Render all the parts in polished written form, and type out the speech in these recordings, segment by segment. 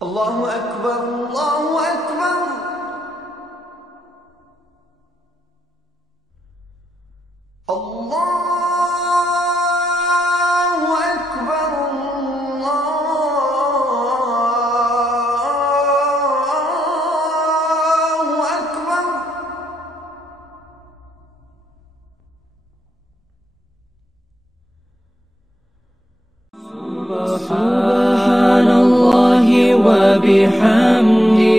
Allahu Ekber, Allahu Ekber. Allahu Ekber, Allahu Ekber. Subhanallahi wa bihamdihi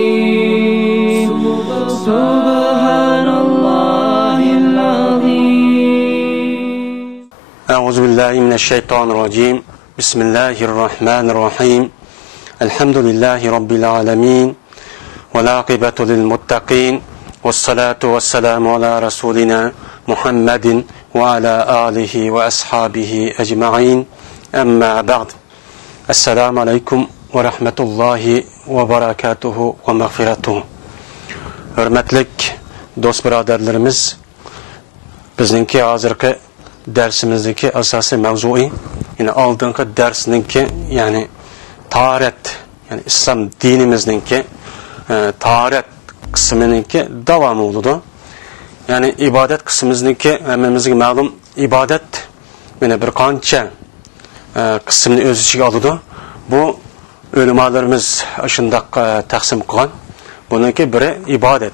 Subhanallahil azim. Euzu billahi mineşşeytanirracim. Bismillahirrahmanirrahim. Elhamdülillahi rabbil alamin. Vel akibetu lil muttaqin. Ves salatu vesselamu ala rasulina Muhammedin ve ala alihi ve ashabihi ecmaîn. Amma ba'd. Esselamu aleyküm ve rahmetullahi ve berekatuhu ve mağfiratuhu. Hürmetlik dost biraderlerimiz, bizninki hazırki dersimizdeki asası mevzui, yani aldığınki dersininki, yani taharet, yani İslam dinimizdeki taharet kısmınınki devamı oldu. Yani ibadet kısmımızdaki, hemimizin malum ibadet, yani bir kança kısmını öz içine aldı. Bu ölümalarımız aşında taksim kılan. Bununki biri ibadet,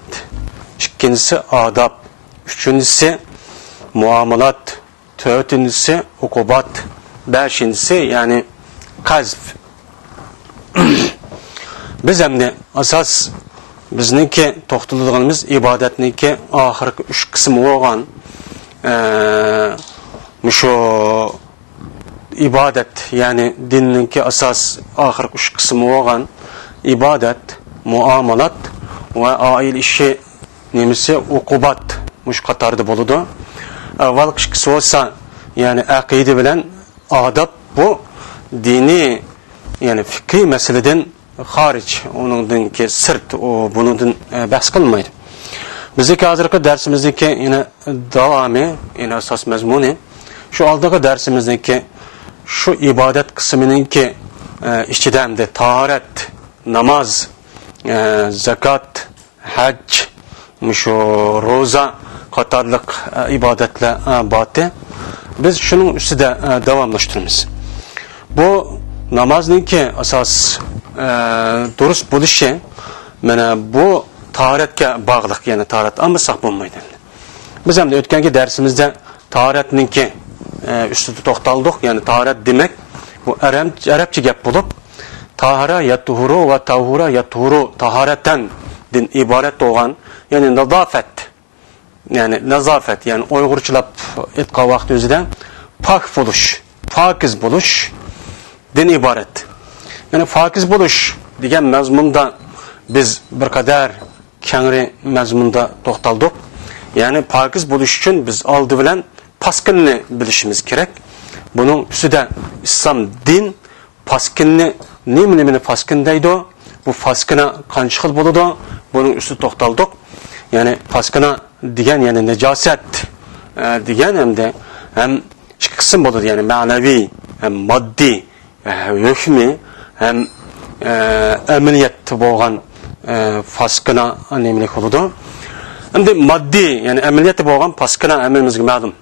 ikincisi adab, üçüncüsü muamalat, dördüncüsü ukubat, beşincisi yani kazf. Biz hem de asas bizninki toxtulduğumuz ibadetninki ahırki üç kısmı olan şu ibadet, yani dinninki asas ahırki üç kısmı olan ibadet, muamalat ve ail işi nemisi ukubat muş katardı boludu. Evvel kişisi olsa yani akide bilen adab, bu dini yani fikri meseleden hariç, onun ki sırt, o bunun bahs kılmaydı. Bizdeki hazırki dersimizdeki yine devamı, yine asas mezmunu, şu aldaki dersimizdeki şu ibadet kısmının ki işçiden de taharet, namaz, zekat, hac, şu roza katarlık ibadetle batı. Biz şunun üstüde devamlaştırırız. Bu namazın ki asas dürüst buluşu, yani bu taharetke bağlılık, yani taharet almasak bulmaydı. Biz hem de ötkenki dersimizde taharetin ki üstüde toxtaldık, yani taharet demek bu Arapça gap bulup tahara yatuhuru ve tahura yatuhuru, taharetten din ibaret olan, yani nazafet, yani nazafet, yani Uygurçulap etqa vakti özüden pak buluş, pakiz buluş din ibaret. Yani pakiz buluş diyen mezmunda biz bir kadar kengri mezmunda toxtaldık. Yani pakiz buluş için biz aldı bilen paskınını bilişimiz gerek. Bunun üstüde İslam din paskınını nemini paskındaydı o. Bu paskına kançıkıl buludu. Bunun üstü toxtaldık. Yani paskına diyen, yani necaset diyen hem de hem iki kısım buludu, yani manevi hem maddi hükmü hem emeliyet boğan paskına nemlik oludu. Hem de maddi, yani emeliyet boğan paskına emelimiz malum.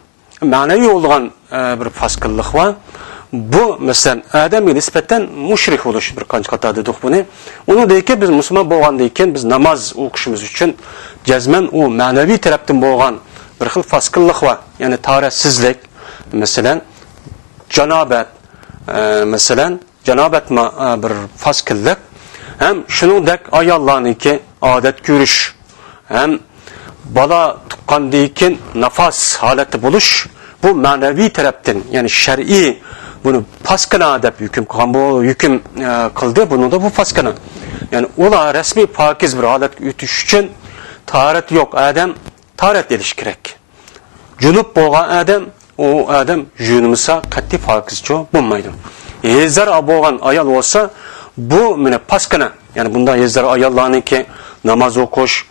Manevi olan bir paskıllık var. Bu mesela Adem'e nispetten müşrik oluş bir kanç kata dedik bunu. Onu deyken biz Müslüman boğan deyken biz namaz okuşumuz için cezmen o manevi taraftan boğan bir xil paskıllık var. Yani tarihsizlik, mesela cenabet, mesela cenabet bir paskıllık. Hem şunun dek ayallarını ki adet görüş, hem bala tukkan deyken nefas haleti buluş, bu manevi taraftan, yani şer'i bunu paskına adab hüküm kılan, bu hüküm kıldı, bunu da bu paskına. Yani ola resmi pakiz bir halet ütüş için taharet yok, adam taharet ediş gerek. Cünüp boğan adam, o adam cünümüse katli pakizce bulmaydı. Yezer boğan ayal olsa bu mine paskına, yani bunda yezer ayallarını ki namaz okuş,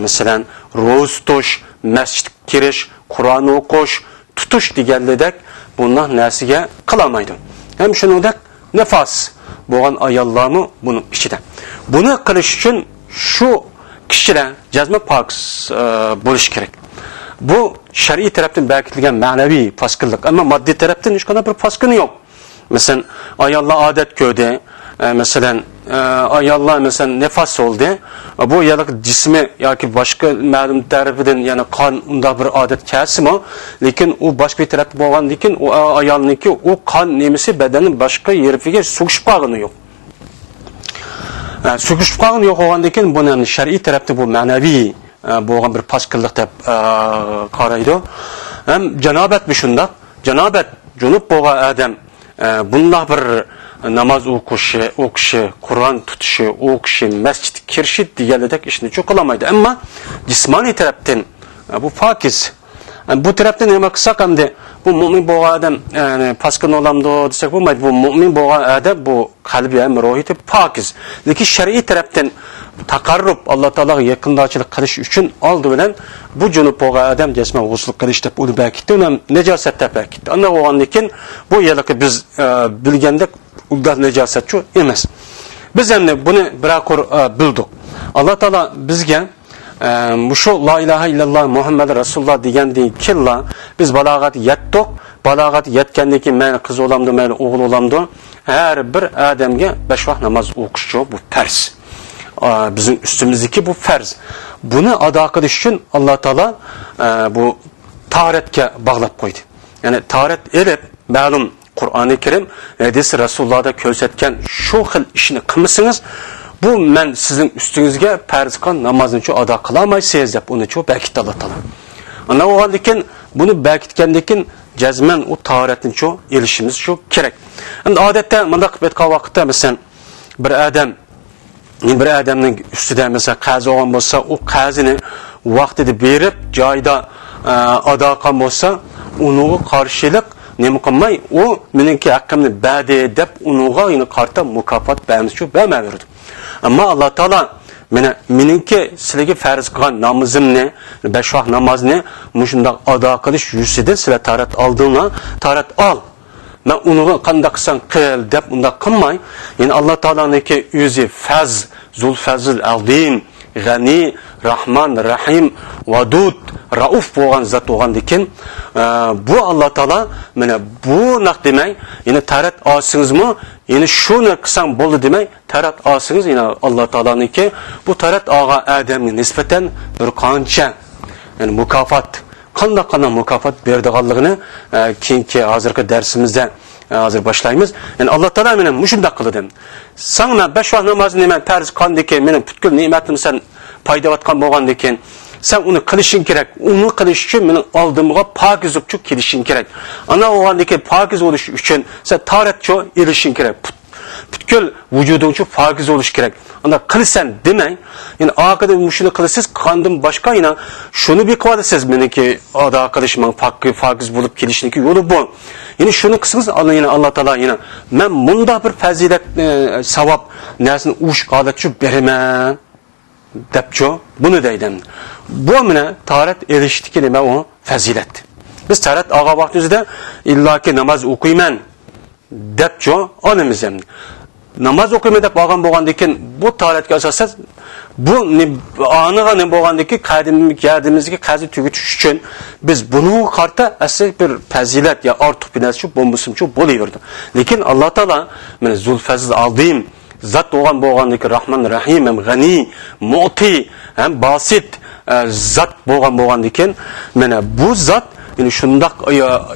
mesela roz tutuş, mescid giriş, Kur'an okuş, tutuş digerledek bunlar nesiye kılamaydı. Hem şunu da nefas, bo'lgan ayollarmi buning ichida. Buni qilish uchun shu kishilar jazma pokiz bo'lish kerak. Bu shar'iy tarafdan bekitilgan ma'naviy pokizlik, ammo moddiy tarafdan hech qanday bir pokizlik yo'q. Masalan, ayollar odat ko'rdi, masalan, ayollar masalan nefas oldu. Bu yalık cismi yoki başka ma'lum tarafidan yani qon unda bir odat kesimi, lekin u başka bir tarafda bo'lgan, lekin u ayolniki u qon nemisi bedenin başka yeriga sug'ishib qolgani yo'q. Sug'ishib qolgani yo'q bo'lgandan keyin buni shar'iy tarafda bu ma'naviy bo'lgan bir pokizlik deb qaraydi. Ham janobat bu shundoq. Janobat junub bo'lgan odam bunday bir namaz o'qishi, Qur'on tutishi, o'qishi, masjidga kirishi deganidek ishni cho'qilamaydi. Ammo jismoniy tarafdan bu pokiz. Bu tarafdan nima qilsak hamda bu mo'min bo'lgan odam, ya'ni paskin olamdi desak bo'lmaydi. Bu mo'min bo'lgan odam bu qalbi ham ruhiyati pokiz. Lekin shar'iy tarafdan taqarrub Alloh taologa yaqindochilik qilish uchun oldi bilan bu junub bo'lgan odam jasman g'usl qilish deb uni bakitdi, uni najosat deb bakitdi. Unda bo'lgandan keyin bu yerlikni biz bilgandek unda najosat shu emas. Biz endi buni biroq bildik. Alloh taolo bizga shu la ilaha illalloh Muhammad rasululloh degandan keyin biz balog'at yetdik. Balog'at yetgandan keyin mayli qiz olamdi, mayli o'g'il olamdi, har bir odamga 5 vaqt namoz o'qish bu farz. Bizim üstümüzdeki bu farz. Bunu ado qilish uchun Alloh taolo bu tahoratga bog'lab qo'ydi. Ya'ni tahorat elib, ma'lum Qur'oni Karim hadis Rasulullohda ko'rsatgan shu xil ishni qilmasangiz, bu men sizning ustingizga farz qilgan namozni ado qila olmaysiz deb uni bakitdi Alloh taolo. Ana o'g'andan keyin buni bakitgandan keyin jazman u tahoratni elishimiz kerak. Endi odatda bunday qilib aytgan vaqtda masalan bir adamning ustida mesela qazi olgan bo'lsa, u qazini vaqtida berib, joyida ado qilgan bo'lsa, uning qarshilik nima qilmay, u meniki haqqimni berdi deb uningga yana qarta mukofot beramiz shu bermaverdi. Ammo Alloh taolo meniki sizlarga farz qilgan namozimni, 5 vaqt namozni mushundoq ado qilish yuzida sizlar tarat oldinglar, tarat ol. Men uni qanday qilsang qil deb unda qilmay, ya'ni Alloh taoloniki o'zi faz, zul fazl azim, g'ani, rahman, rahim, vadud, rauf bo'lgan zot bo'lgandan keyin bu Alloh taolo mana bu naq demay, ya'ni tarat olsingizmi, ya'ni shuni qilsang bo'ldi demay, tarat olsangiz, ya'ni Alloh taoloniki bu tarat olgan odamga nisbatan bir qancha ya'ni mukofot qanday mukofot berdiganligini keyingi hozirgi darsimizda hozir boshlaymiz. Yani Alloh taolo meni mushunday qildi. Sen 5 vaqt namozni men farz qilgandan keyin meni butkul ne'matim sen foydavatgan bo'lgandan keyin sen uni qilishing kerak. Uni qilish uchun meni oldimga pokizlik kelishing kerak. Ana o'g'andan keyin pokiz bo'lish uchun sen tahoratga erishing kerak. Butkul vujuding pokiz bo'lish kerak. Unda qilsan demang, yani oqida shuni qilasiz, qondan boshqa yana shuni beqiysiz meniki ado qilish men pokiz bo'lib kelishniki yo'li bu. Yani şunu kısmınız Allah Teala yine men bunda bir fazilet savab nersini uş qalatçı beremem depço bunu deydim. Bu mene taharet eriştik ki o fazilet. Biz taharet ağa vaktimizde illaki namaz okuyman depço anımızım. Namaz okuyman dep ağam boğandaki bu taharetke asasız bu anıga ne boğandaki kadimizki qazi tügütüş için biz bunu karta asıl bir fazilet ya artık bir nesçu bombusum çok boluyordu. Lekin Allah Teala men zulfazl azim zat boğandaki Rahman Rahim hem gani mu'ti hem basit zat boğandaki men bu zat yani şundak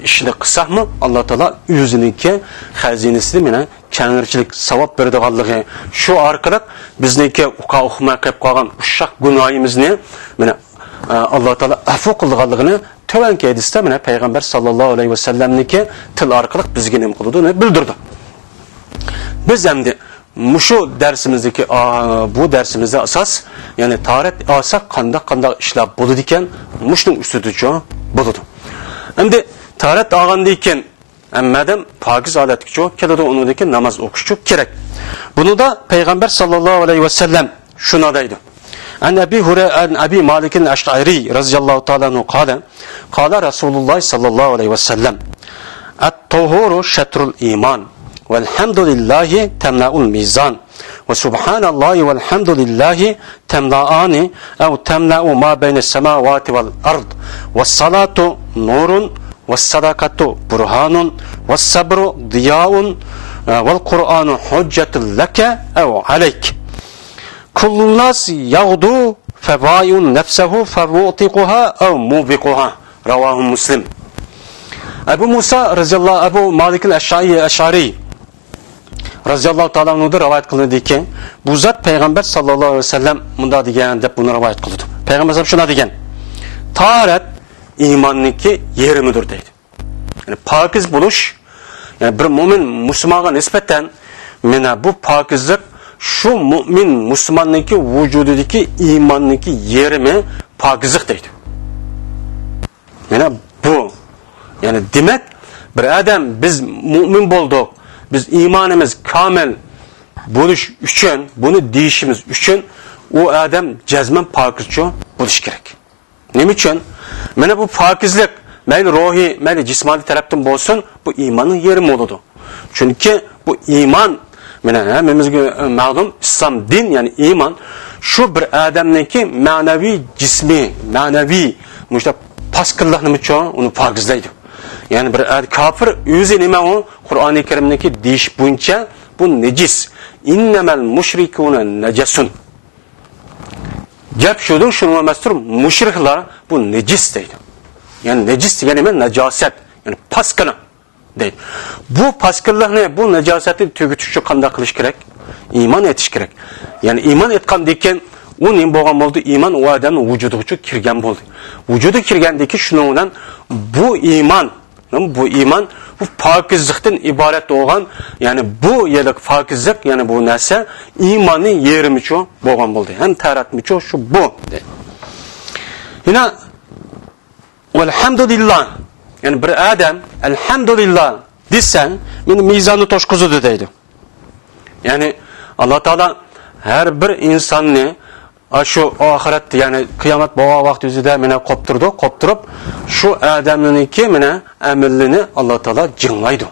işini kısak mı Allah Teala yüzününki hazinesini mene kengirchilik savab berdiganligi shu orqali bizniki uqma qilib qolgan ushaq gunoyimizni mana Alloh taolo afu qilganligini to'vanki hadisda mana payg'ambar sallallohu alayhi vasallamniki til orqali bizga nima qildi bildirdi. Biz endi mushu darsimizdagi bu darsimizda asos ya'ni tahorat olsak qanday ishlar bo'ladi ekan mushning ustida bo'ladi. Endi tahorat olgandan keyin madem pokiz holatga keladi, unidagi namoz o'qish kerak. Buni da payg'ambar sallallohu alayhi vasallam shuna deydi. An Abi Malik al-Ash'ari radhiyallohu ta'ala anhu qala Rasululloh sallallohu alayhi vasallam at-tuhuru shatrul iman velhamdülillahi temla'ul mizan ve subhanallahi velhamdülillahi temla'ani ev temla'u ma beyne semavati vel ard ve salatu nurun ve sadakatu burhanun ve sabru diyaun vel Kur'anu hüccetul leke ev aleyk kullun nas yağdu fevayun nefsehu fevu'tikuha ev mubiquha ravahu Muslim. Ebu Musa radıyallahu Ebu Malik el-Eş'ari radıyallahu ta'ala anhu'da rivayet kılındı ki bu zat Peygamber sallallahu aleyhi ve sellem bunda degan deb bunu rivayet kıldı. Peygamber sallallahu şuna degan. Taharet imanninki yerimidir deydi. Yani pakiz buluş yani bir mümin Müslümana nispeten mena bu pakizlik şu mümin Müslümanninki vücududaki imanninki yerimi pakizlik deydi. Yani bu yani demek bir adam biz mümin bulduk. Biz imanımız kamil buluş üçün, bunu deyişimiz üçün o adam cezmen pakizci buluş gerek. Ne için? Mene bu pakizlik meyli ruhi, meyli cismani taraftan bolsun bu imanın yeri moludu. Çünkü bu iman mene hemimizge ma'lum İslam din yani iman şu bir adamniki manevi cismi, manevi müşte paskıllıkını için onu pakizleydi. Yani bir kafir yüzü nime o Kur'an-ı Kerim'deki deyiş boyunca bu necis. İnnemel müşrikûne necesun. Gep şudur şunu mestur müşrikler bu necis deydi. Yani necis yani necaset yani paskına deydi. Bu paskınlık ne? Bu necaseti tügütüşü kanda kılış gerek. İman etiş gerek. Yani iman etkan deyken o ne boğam oldu? İman o adamın vücudu için kirgen oldu. Vücudu kirgendeki şunundan bu iman bu pakizlikten ibaret olan yani bu yelik pakizlik yani bu nese imanın yerimi ço boğam oldu. Hem taratmi ço şu bu. Yine velhamdülillah yani bir adam elhamdülillah desen benim mizanı toşkuzudu deydi. Yani Allah Teala her bir insanı şu ahiret yani kıyamet boğa vakti yüzüde mene kopturup şu adamınki mene emelini Allah Teala cınlaydı.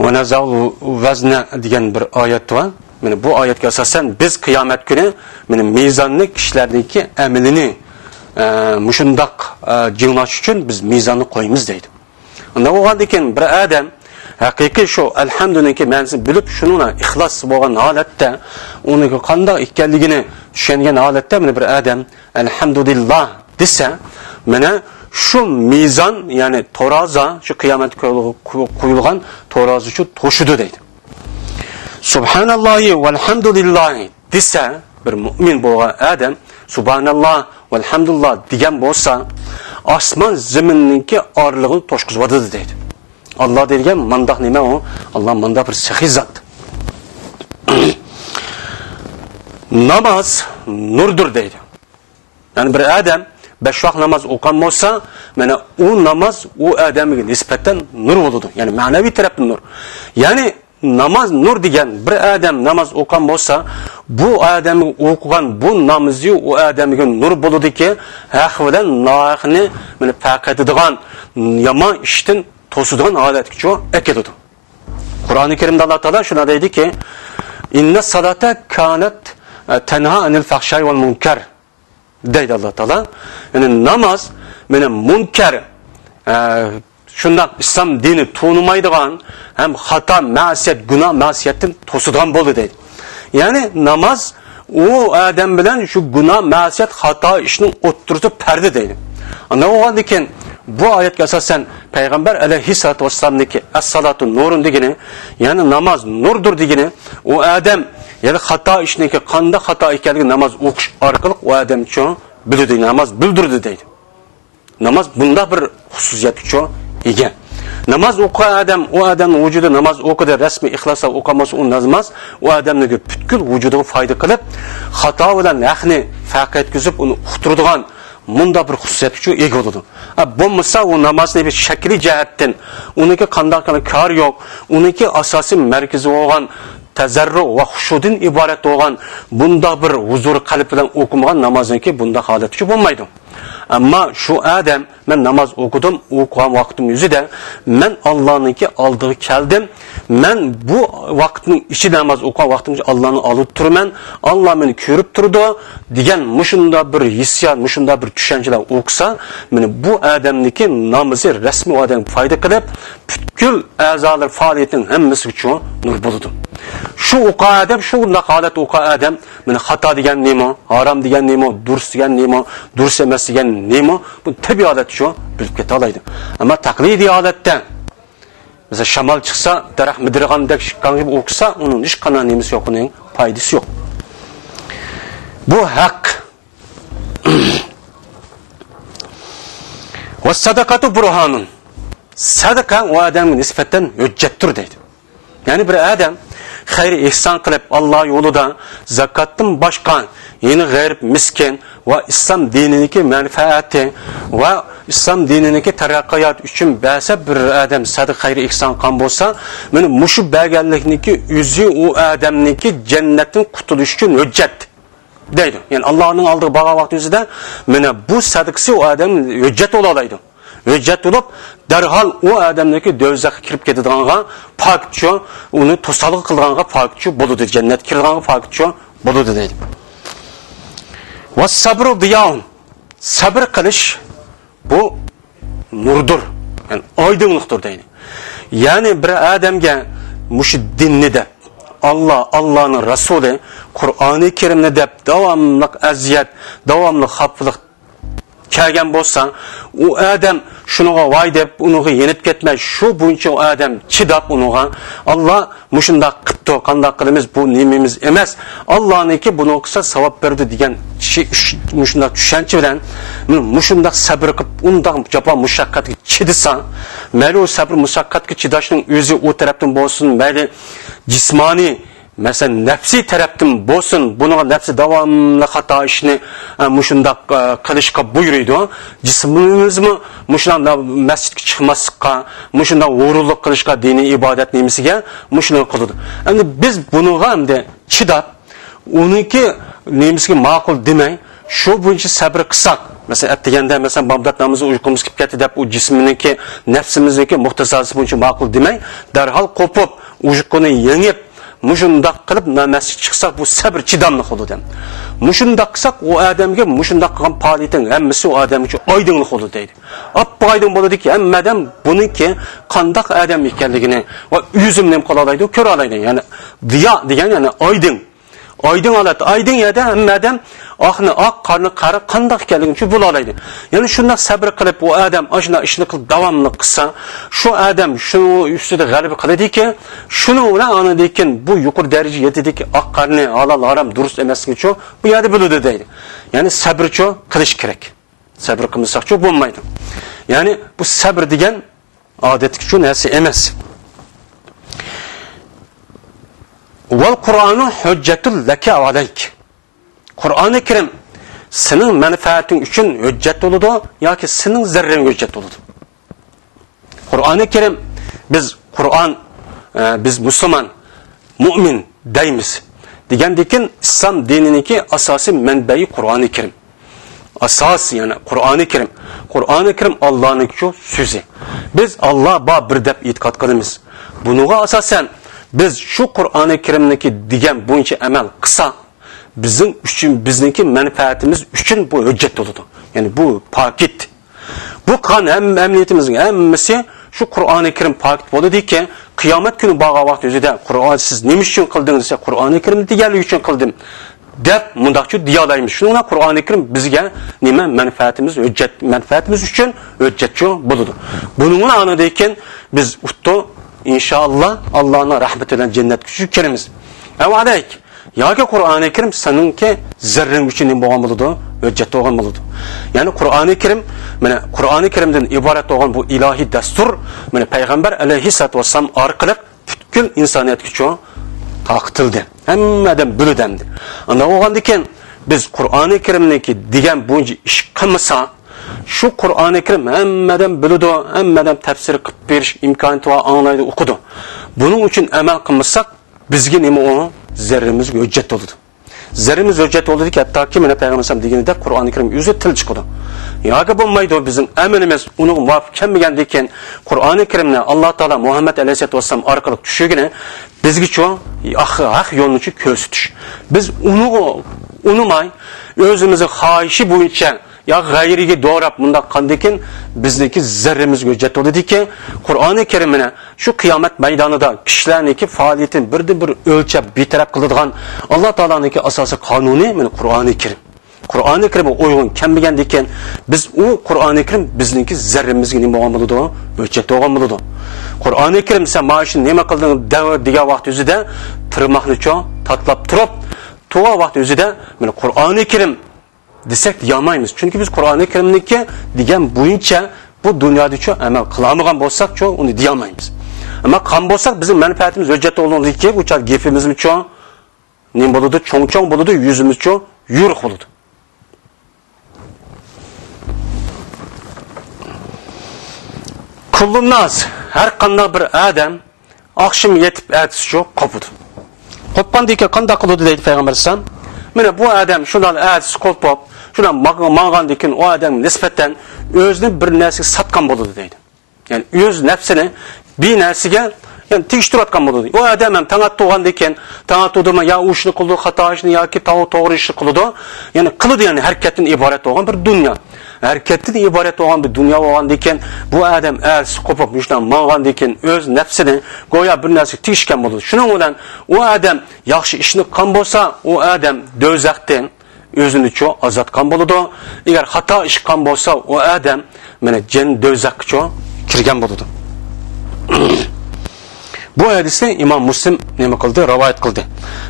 Ve nezavlu vezne diyen bir ayet var. Yani bu ayetke esasen biz kıyamet günü benim mizanlı kişilerdeki emelini müşündak cınlaş için biz mizanı koyumuz deydi. Onda o haldekin bir adam hakiki şu elhamdülillah mensi bilip şununa ihlas boğan halette onu kanda ikkelligini düşüngen halette mene bir adam elhamdülillah dese mene şu mizan yani toraza şu kıyamet koyulgan torazı şu toşudu deydi. Subhanallahi velhamdülillahi dese bir mümin boğan adam subhanallah velhamdülillah diyen bolsa asman zeminninki ağırlığını toşkuzvadı deydi. Allah derken mandak nime o? Allah mandak bir sehizat. Namaz nurdur deydi. Yani bir adam 5 vakit namaz okan olsa yani o namaz o adamın nispeten nur oldu. Yani manevi taraftan nur. Yani namaz nur diyen bir adam namaz okan olsa bu adamın okugan bu namazı o adamın nur buludu ki hakikaten nahını yani fakat edilen yaman işten tosuduğun alet ki o ekedudu. Kur'an-ı Kerim'de Allah Teala şuna dedi ki inne salate kanet tenha anil fahşay vel munker deydi Allah Teala. Yani namaz benim munker şundan İslam dini tuğnumaydıgan hem hata, masiyet, günah, masiyetin tosuduğun bolu deydi. Yani namaz o adam bilen şu günah, masiyet, hata işinin otturutup perde deydi. Ama o haldekin bu ayet esasen Peygamber aleyhissalatü vesselam'daki es-salatu nurun degini yani namaz nurdur degini o adam yani hata işindeki kanda hata ekanligi namaz okuş arkalık o adam için bildi namaz bildirdi deydi. Namaz bunda bir hususiyet için ega. Namaz okuyan adam o adamın vücudu namaz okudu resmi ihlasla okamaz o namaz o adamın bütkül vücuduna fayda kılıp hata olan ahni fark etkizip onu uqturduğun munda bir hususiyet için ega oldu. Bo'lmasa o namazın bir şekli cihetten onunki qandaq kar yok. Onunki asasi merkezi olan tazarru ve huşudun ibaret olan bunda bir huzur qalb bilan okumagan namazınki bunda halet için olmaydı. Ama şu adam men namoz o'qidim, o'qigan vaqtim o'zida men Allohniki oldiga keldim. Men bu vaqtning ichida namoz o'qigan vaqtimda Allohni olib turman. Alloh meni ko'rib turdi degan mushunda bir hissiyat, mushunda bir tushunchalar o'qisa, meni bu odamniki namozi rasmiy odam foyda qilib, butkul a'zolar faoliyatining hammasi uchun nur bo'ladi. Shu o'qa odam, shu holat o'qa odam meni xato degan nima, harom degan nima, durs degan nima, durs emas degan nima, bu tabiiy holat uchun bilib keta oladi. Ammo taqlidiy holatda mesela shamol chiqsa, daraxt midirgandek chiqqan gibi o'qisa, uning hech qanday nimasi yo'q, uning foydasi yo'q. Bu haq. Va sadaqatu burhanun. Sadaqa o adamga nisbatan hujjatdir deydi. Ya'ni bir adam xayr ihson qilib Alloh yo'lida zakatdan boshqa yeni g'arib miskin va islom dinining manfaati va islom dinining taraqqiyot uchun ba'sa bir adam sadaqa xayr ihson qilgan bo'lsa, mana mushu berganlikniki o'zi u odamniki jannatdan qutulish uchun hujjat deydi. Ya'ni Allohning oldiga borgan vaqtida mana bu sadaqasi u odam hujjat bo'la oladi. Hujjat bo'lib, darhol u odamniki do'zaxga kirib ketadiganga pokchi, uni to'saliq qilganga pokchi bo'ladi, jannatga kirganga pokchi bo'ladi deydi. Va sabr diyon. Sabr qilish bu nurdur. Yani oydinlikdir deydi. Ya'ni bir odamga mush dinni deb Allohning rasuli Qur'oni Karimni deb davomli aziyat, davomli xaflik kelgan bo'lsa, u odam shunaga voy deb uniga yenib ketmay, shu bo'yicha u odam chidab uniga Alloh mushundaq qildi, qanday qilamiz, bu nimamiz emas, Allohniki buni qilsa savob berdi degan mushundaq tushuncha bilan mushundaq sabr qilib, undaq jafo mushaqqatga chidisa, mayli u sabr mushaqqatga chidashning o'zi u tarafdan bo'lsin, mayli jismoniy mesela nefsi tarafdan bo'lsin, buni nefsi davomli xato ishni mushundaq qilishga buyuruydi. Jismimizmi mushunda masjidga chiqmaslikqa, mushunda o'g'rilik qilishga, diniy ibodat nimasiga mushuni qiladi. Endi biz buniga hamda chidab, uniki nimasiga ma'qul demay, shu bo'yicha sabr qilsak, mesela atdeganda mesela Bag'dod namozi uyqumiz kelib ketdi deb u jismniki, nafsimizniki muxtasarasi bo'yicha ma'qul demay, darhol qo'pib, uyquni yengib mushundaq qilib masjid chiqsak, bu sabr chidamlik bo'ladi. Mushundaq qilsak, u odamga mushundaq qilgan faoliyating hammasi u odam uchun oydinlik bo'ladi deydi. Oppoq oydin bo'ladiki, hammadan buniki qandoq odam ekanligini va o'zimni qo'la oladi, ko'ra oladi. Ya'ni diyo degan yani oydin. Oydin holat, oydin yerda hammadan oqni oq, qorni qari qandoq ekanligini bo'la oladi. Ya'ni shunday sabr qilib u odam ashuna ishni qilib davomli qilsa, shu odam shu ustida g'alaba qiladiki, shuni bilan anidekin bu yuqori daraja yetadiki, oq qorni halol harom durust emasligi uchun bu yerda bo'ladi deydi. Ya'ni sabrchi qilish kerak. Sabr qilmasaqchi bo'lmaydi. Ya'ni bu sabr degan odatga uchun narsa emas. Vel Kur'anu hüccetul leke aleyk. Kur'an-ı Kerim senin menfaatin için hüccet oludu ya ki senin zerren hüccet oludu. Kur'an-ı Kerim biz Müslüman, mümin deyimiz. Digendikin İslam dinindeki asası menbeyi Kur'an-ı Kerim. Asas yani Kur'an-ı Kerim. Kur'an-ı Kerim Allah'ın sözü. Biz Allah'a bir dep itikat kılımız. Bunuğa asasen biz şu Kur'an-ı Kerim'deki digen boyunca amel kısa, bizim üçün, bizdeki menfaatimiz üçün bu hüccet oldu. Yani bu pakit. Bu kan emniyetimizin emmesi şu Kur'an-ı Kerim pakit oldu ki, kıyamet günü bağa vakti özüde, Kur'an siz neymiş için kıldınız ise, Kur'an-ı Kerim'i diğerli için kıldım. Dep mundakçı diyalaymış. Şununla Kur'an-ı Kerim bizge nime menfaatimiz üçün hüccetçi buldu. Bununla anladıyken biz uttu, İnşallah Allah'ın rahmetiyle cennet küçük kerimiz. Evadek. Ya ki Kur'an-ı Kerim seninki zerrin için boğamalıdır, hüccet olmalıdır. Yani Kur'an-ı Kerim, Kur'an-ı Kerim'den ibaret olan bu ilahi destur, Peygamber aleyhisselatü vesselam arkalık bütün insaniyet küçüğü takıtıldı. Hemmeden bülüdemdi. Ama o halde biz Kur'an-ı Kerim'deki digen boyunca iş kılmasa, şu Kur'an-ı Kerim hemmeden bildi, hemmeden tefsir kılıp veriş imkanı var, anlaydı, okudu. Bunun için emel kılmışsak, bizge neymi onu zerrimiz hüccet oldu. Zerrimiz hüccet oldu ki hatta ki Peygamber degeni de Kur'an-ı Kerim yüzü til çıkıdı. yoki bo'lmaydi bizning amalimiz uni muvofiq kelmagandan keyin Qur'oni Karimni Alloh taolo Muhammad alayhisolatu vasallam orqali tushigini bizga haq yo'lni ko'rsatish. Biz unumay o'zimizni xohishi bo'yicha ya g'ayriga do'rab bundaq qandikin bizniki zarrimizga hujjat bo'ladiki, Qur'oni Karimni shu qiyomat maydonida kishilarniki faoliyatini bir o'lchab betaraf qiladigan Alloh taoloning asosiy qonuni mana Qur'oni Karim. Qur'oni Karim o'ygun kelmagandan keyin biz u Qur'oni Karim bizniki zarrimizga nima bo'lgan bo'ladi, hujjat bo'lgan bo'ladi. Qur'oni Karim sen mana shu nima qilding degan vaqt o'zida tirmoqni tatlab turib, to'g'ri vaqt o'zida mana Qur'oni Karim desek yamaymiz. Çünkü biz Qur'oni Karimniki degan bo'yicha bu dunyoda amal qilamagan bo'lsak-ku, uni deyamaymiz. Ama qan bo'lsak bizning manfaatimiz hujjat bo'lundiki, bu chal gefimizmi nim bo'ladi, cho'ng bo'ladi, yuzimiz yuriq bo'ladi. Kullun nas, har qanday bir odam oqshim yetib atisi qopudi. Qopqandiki qanday qiladi deydi payg'ambar sollallohu alayhi vasallam. Mana bu odam shundan atisi qopib şuna mağandikin o adam nispeten özünü bir narsaga satkan buludu deydi. Yani öz nefsini bir narsaga yani tekiştiratkan buludu. O adam hem tanat doğandikin, tanat doğduğuma ya uşunu kıldı, hata işini ya ki doğru işini kıldı. Yani kılıdı yani hareketin ibaret olan bir dünya. Hareketin ibaret olan bir dünya olandikin bu adam elsi kopup şuna mağandikin öz nefsini goya bir narsaga tekişken buludu. Şunun olan o adam yaxşı işini kan bolsa o adam dözekten özünü azatkan boludu. Eğer hata iş kan bolsa o adam mene cen dözak kirgen boludu. Bu hadisi İmam Müslim nima qildi? Rivayet qildi.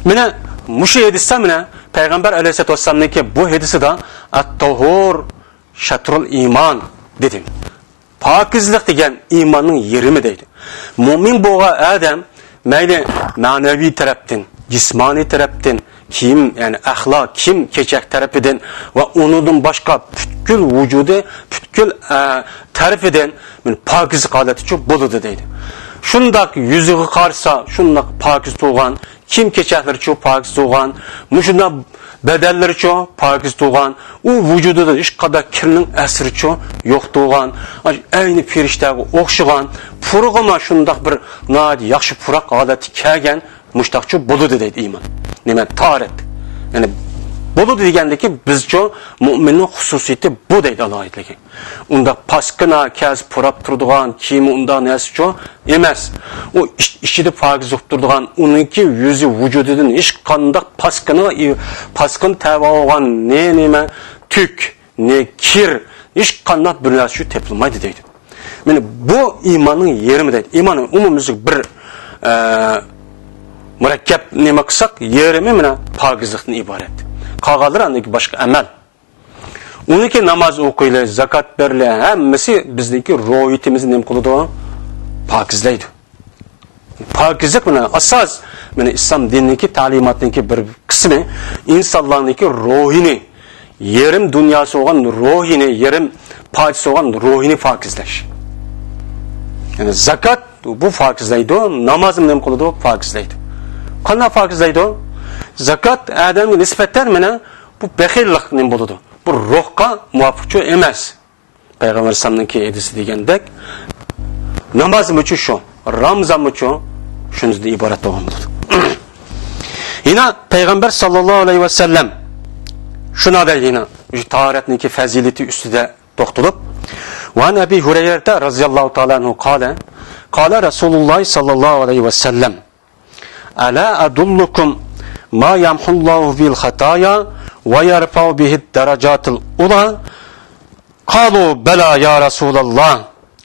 Mene muşu hadisda mene Peygamber Aleyhisselatü Vesselam'niki bu hadisi da at-tahur şatrul iman dedi. Pakizlik degan imanın yerimi deydi. Mümin bo'lgan adam mayli ma'naviy tarafdan, jismoniy tarafdan kim yani ahlak kim keçek tarafından ve onun başka bütkül vücudu bütkül tarafından pakiz haleti çok buludu deydi. Şundak yüzüğü karsa şundak pakiz doğan kim keçekleri çok pakiz doğan muşunda bedelleri çok pakiz doğan o vücudu da iş kadar kirinin esiri çok yok doğan aynı firişteki okşuğan purğuma şundak bir nadi yakşı purak haleti kegen muştak çok buludu deydi iman. Nime taharet. Yani buludu degandiki bizce müminin hususiyeti bu deydi Allah aytligi. Unda paskına kez purap turduğan kimi unda nesi emas. O işidi fakiz turduğan onunki yüzü vücudunun iş kandak paskın tava olan ne tük ne kir iş kandak bir nesi tepilmaydı deydi. Yani bu imanın yeri mi deydi. İmanın umumuzluk bir murakkab nima qilsak yerimi mana pokizlikdan iborat. Qolganlar andaki boshqa amal. Uniki namoz o'qiylar, zakot berlar, hammasi bizniki ruhiyatimizni nima qiladi? Pokizlaydi. Pokizlik mana asos mana islom dinidagi ta'limotning bir qismi insonlarning ruhini, yerim dunyosi bo'lgan ruhini, yerim pokiz bo'lgan ruhini pokizlash. Yani zakot bu pokizlaydi, namozim nima qiladi? Pokizlaydi. Qanday pokizlaydi? Zakat adamga nisbatan mana bu baxillik nim bo'ladi. Bu ruhga muvofiq emas. Payg'ambar sallallohu hadisi degandek namozim uchun shu, Ramazon uchun shundan iborat bo'lgan bo'ladi. Yine Payg'ambar sallallohu alayhi vasallam shuna deydi, tahoratniki fazilati ustida to'xtalib, va Nabi Hurayra radhiyallohu ta'ala anhu qala Rasululloh sallallohu alayhi vasallam Ala adullukum ma yamhullahu bil khataya ve yarfa'u bihi darajatil ula qalu bela ya Resulallah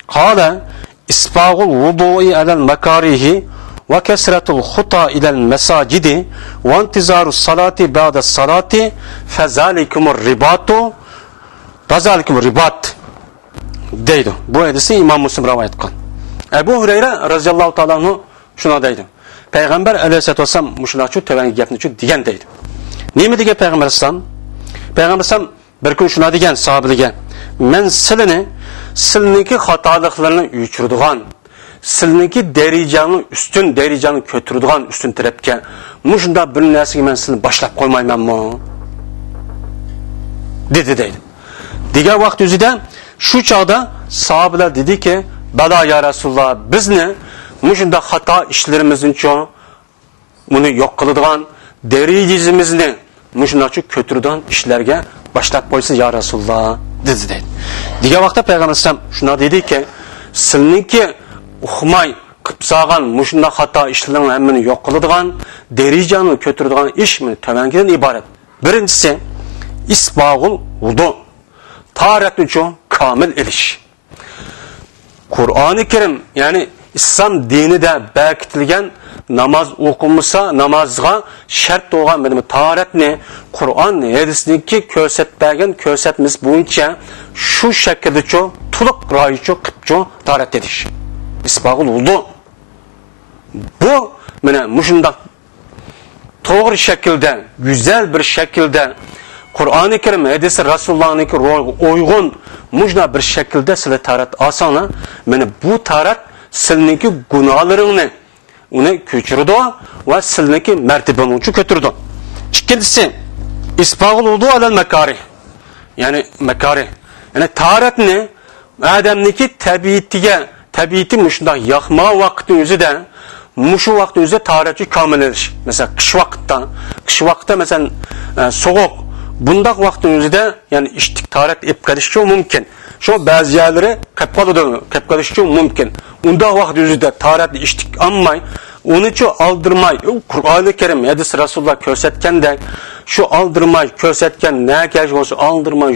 qala isbagul wudu'i alal makarihi ve kesratul khuta ilal masajidi ve intizarus salati ba'da salati fezalikumur ribat deydi. Bu hadisi İmam Müslim rivayet qilgan. Ebu Hurayra radhiyallohu ta'ala anhu shuna deydi. Peygamber Aleyhisselatü Vesselam muşulaçu tevenge gapniçu diyen deydi. Neymi degen Peygamber Aleyhisselam? Peygamber Aleyhisselam bir gün şuna degen sahabelige. Men siliniki hatalıklarını uçurduğan, siliniki üstün dereceğini kötürdüğün üstün tarafga muşunda bir narsani men silini başlap koymayman mı? Dedi deydi. degan vaqt o'zida shu chog'da sahobalar dediki, "Bala ya Rasululloh, bizni shunday xato ishlarimizni uchun buni yo'q qiladigan, darajamizni shunday ko'taradigan ishlarga boshlab qo'ysiz ya Rasululloh" dedi. Degan vaqtda payg'ambar sollallohu alayhi vasallam shuna dediki, "Sizningki uxmay qilib solgan shunday xato ishlarning hammani yo'q qiladigan, darajani ko'taradigan ish tavangidan iborat. Birinchisi isbog'ul vudu. Taharat uchun komil ilish. Qur'oni Karim, ya'ni islom dinida bekitilgan namoz o'qilmasa, namozga shart bo'lgan bu taharatni Qur'on hadisniki ko'rsatmagan ko'rsatmasi bo'yicha shu shaklda to'liq rioya qilib taharat edish. Isbog'ul vudu. Bu mana shunday to'g'ri shaklda, güzel bir shaklda Qur'oni Karim hadisi Rasulullah'niki uyg'un mujna bir shaklda sizlar tarat olsanglar, mana bu tarat sizlarniki gunohlaringni uni ko'chirdi va sizlarniki martabani ko'tardi. Ikkinchisi isbog'ul vudu alal makari. Ya'ni makari. Ya'ni taratni odamniki tabiati shunday yoqma vaqti o'zida mushu vaqt o'zida taratchi komil edish. Masalan, qish vaqtda masalan sovuq bundaq vaqt o'zida ya'ni ishtik tarat ep qilishi mumkin. Shu ba'zi yerlari qilib qolishi mumkin. Undaq vaqt o'zida tarat ishtik olmay, uni aldirmay, Qur'oni Karim hadis Rasululloh ko'rsatgandek, shu aldirmay ko'rsatgan nakash bo'lsa aldirmay,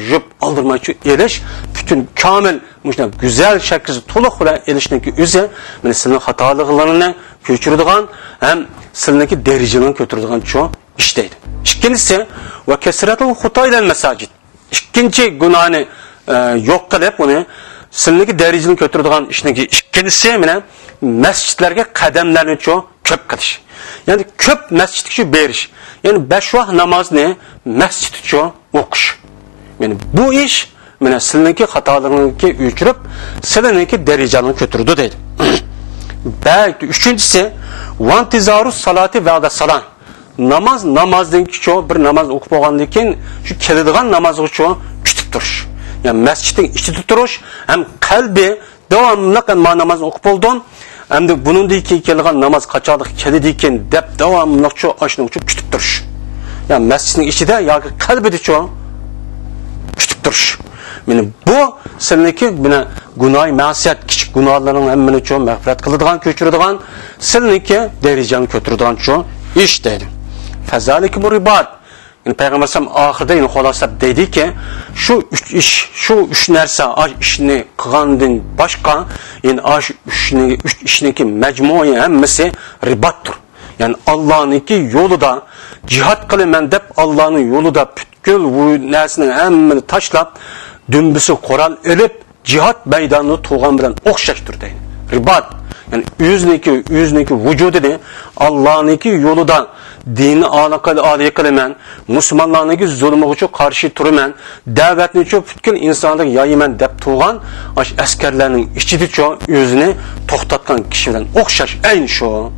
aldirmay elish bütün komil shunday go'zal shaklda to'liq bilan elishniki o'zi mana sizning xatolig'larini ko'chiradigan ham sizniki darajani ko'taradigan ish deydi. Ikkinchisi va kasratul xutoylan masajid. Ikkinchi gunohni yo'q qilib uni sizniki darajani ko'taradigan ishniki ikkinchisi mana masjidlarga qadamlarni ko'p qilish. Ya'ni ko'p masjidga berish. Ya'ni 5 vaqt namozni masjid uchun o'qish. Ya'ni bu ish mana sizniki xatolaringizni o'chirib, sizniki darajani ko'tardi deydi. Belki üçüncüsü vantizarus salati va'da salam. Namazdan bir namaz o'qib bo'lgandan keyin shu keladigan namozga kutib turish. Ya'ni masjidning ichida turish, ham qalbi davomli namoz o'qib bo'ldim. Hamda buningdan keyin kelgan namoz qachonlik keladi ekan deb davomli ashuni kutib turish. Ya'ni masjidning ichida yoki qalbida kutib turish. Meni bu sizniki buni gunoh, ma'siyat, kichik gunohlarning hammani mag'firat qiladigan, ko'chiradigan, sizniki darajani ko'taradigan ish deydi. Fazalik bu ribat. Yani Peygamber sallam ahirde yine xolasab deydiki, şu üç narsa, ishni qilgandan boshqa, yani üç ishniki majmui hammasi ribatdir. Yani Allah'niki yolida jihad qilaman deb Allah'ning yolida butkul bu narsaning hammani tashlab, dümbüsü Kur'an elip cihat meydanını tuğan bilen okşaştır deyin. Ribat. Yani yüzneki vücudunu Allah'ınki yolu da dini alakalı kılmen, Müslümanlarınki zulmü karşı turmen, davetini çok bütün insanlık yayımen dep tuğan, askerlerinin içi çok yüzünü toktatkan kişiden okşaş en şu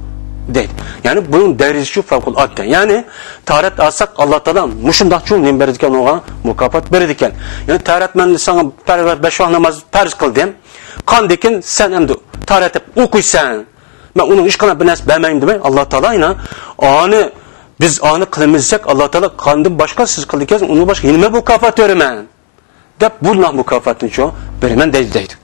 değil. Yani bunun derecesi şu fevkalade. Yani taharet alsak Allah Teala muşundak çoğun nimberdiken oğa mukafat verirdiken. Yani taharet ben sana 5 vakit namaz farz kıldım. Kan dikin sen hem de taharet okuysan. Ben onun iş kana bir nes vermeyim demek. Allah Teala yine biz anı kılımızsak Allah Teala kandım başka siz kıldıkken onu başka yine mukafat veremen. Dep bununla mukafatın çoğu veremen değil.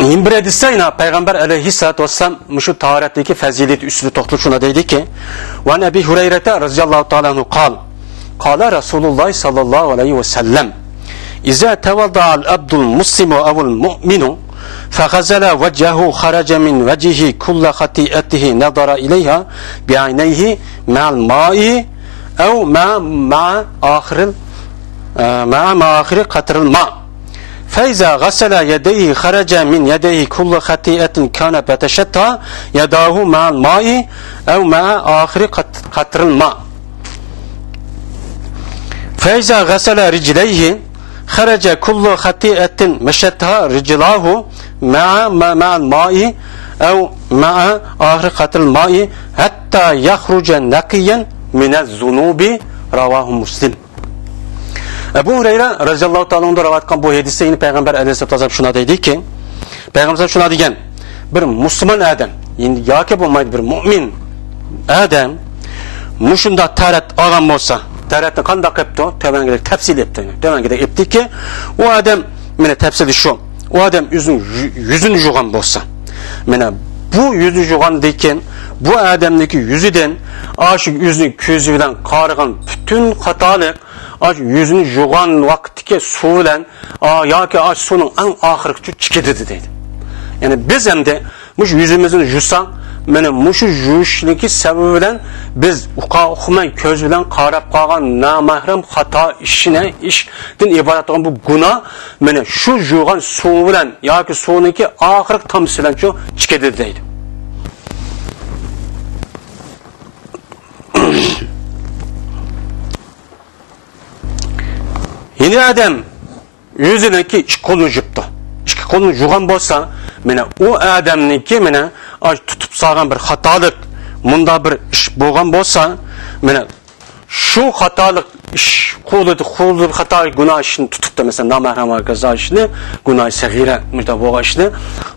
Bir hadiste yine Peygamber aleyhissalatü vesselam şu taharetteki fazileti üstünü toktu şuna dedi ki ve Ebi Hureyre'te radıyallahu ta'ala anhu kâle Resulullah sallallahu aleyhi ve sellem İzâ tevadda'al abdul muslimu evul mu'minu fegazela vecehu kharaca min vecihi kulle hatiyetihi nadara ileyha bi'ayneyhi ma'al ma'i ev ma'a ahiri katril ma' فإذا غسل يديه خرج من يديه كل خطيئة كان بتشتها يداه مع الماء أو مع آخر قطر الماء فإذا غسل رجليه خرج كل خطيئة مشتها رجلاه مع الماء أو مع آخر قطر الماء حتى يخرج نقيا minez zunubi ravahu Muslim. Ebu Hureyre radıyallahu ta'ala onda rivayet kılan bu hadiste yine Peygamber aleyhisselatü vesselam şuna dedi ki, Peygamber şuna degen, bir Müslüman adam, yani yaki olmaydı bir mümin adam, muşunda tarat ağam olsa, taratını kandak yaptı, tevangide tepsil yaptı. Tevangide yaptı ki, o adam, mene tepsili şu, o adam yüzünü juğan olsa, mene bu yüzünü juğan deyken, bu adamdaki yüzüden, aşık yüzünü közü bilen karıgan bütün hatalık, yüzünü juğan vaktiki su bilen, yaki sunun en ahırkçı çıkıdıdı deydi. Yani biz hem de muş yüzümüzün jusan, mene muşu juşliki sebebi bilen biz uqumay köz bilen qarab qalgan namahrem hata işine işten ibaret olan bu günah mene şu juğan su bilen yoki suvniki ahirki tamsi bilen şu chiqadi deydi. Yine adam yüzüneki iç kolunu juptu. İki kolunu juğan bolsa, mene o adamniki mene tutup sağan bir hatalık, munda bir iş bolgan bolsa, mene şu hatalık iş, kulu hatalık günah işini tutup da mesela namahrem gaza işini, günah sagire müjde bolgan işini,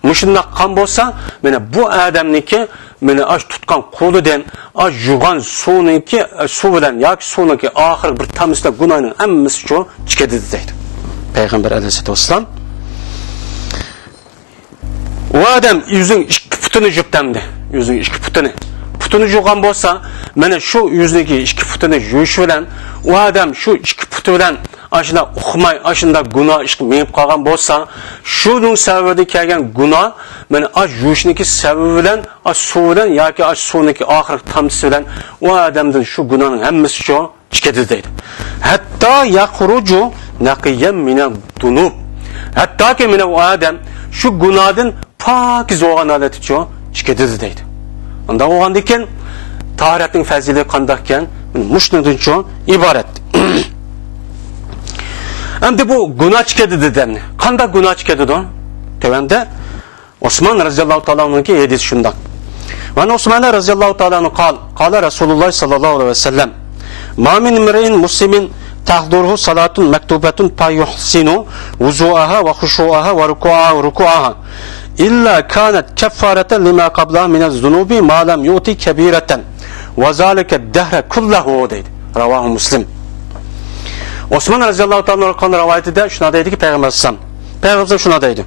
muşunda kan bolsa, mene bu adamniki mene tutkan kuludan juğan su'niki su bilen yoki su'niki ahir bir tamizda günahning hammasi shu chiqadi deydi. Peygamber aleyhissalatu vesselam o adam yüzün iki putunu juptamdi. Yüzün iki putunu juğan bolsa, mene şu yüzdeki iki putunu juyish bilen o adam şu iki putu bilen aşında uqmay, aşında günah ish menip qalgan bolsa, şunun sebebi kelgan günah mene juyishniki sebebi bilen suv bilen yoki suvniki ahirki tamsi bilen o adamdan şu günahning hammasi shu chiqadi deydi. Hatta yaqruju naqiyan minad dunub. Hatta ki mene o adam şu günahdan pakiz olgan haleti şu chiqadi deydi. Onda olgandiken taharatning fazilati qandaqkan? Mushundan şu ibaret. Endi bu günah chiqadi dedimni. Qanday günah chiqadi do? Tevende Osman radıyallahu ta'ala anhu'nki hadis şundak. Ve Osman radıyallahu ta'ala anhu qala Resulullah sallallahu aleyhi ve sellem ma min imri'in muslimin tahduruhu salatun mektubatun fa yuhsinu vuzu'aha ve huşu'aha ve ruku'aha illa kanat keffareten lima qablaha minez-zunubi ma lam yu'ti kebireten ve zalike dehre kullahu deydi. Ravahu Muslim. Osman radıyallahu ta'ala anhu'nun rivayetinde şuna deydi ki Peygamber şuna deydi.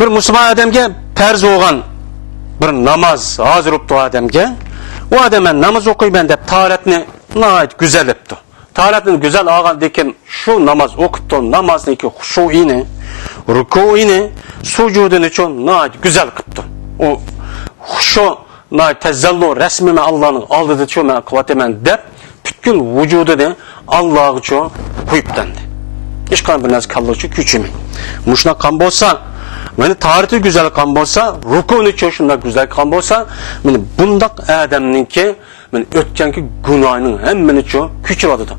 Bir Müslüman adamga farz olgan bir namaz hazır optu adamga. O adamın namaz okuyman deb taharatni nayet güzel yaptı. Taharatni güzel algan deken şu namaz okuptu, namazniki huşuini, rukuini, sucudini çok nayet güzel kıptı. O huşu nayet tezallu resmime Allah'ın aldığı çok men kıvatemen deb bütün vücudunu Allah'ı çok koyup dendi. Hiç kan bir nazik Allah'ı çok küçüğümü. Muşna kan bolsa, meni taharati güzel kan bolsa, rukuni çoşunda güzel kan bolsa, meni bundak adamninki, meni ötkenki günahının hemmeni çok küçüvadıdı.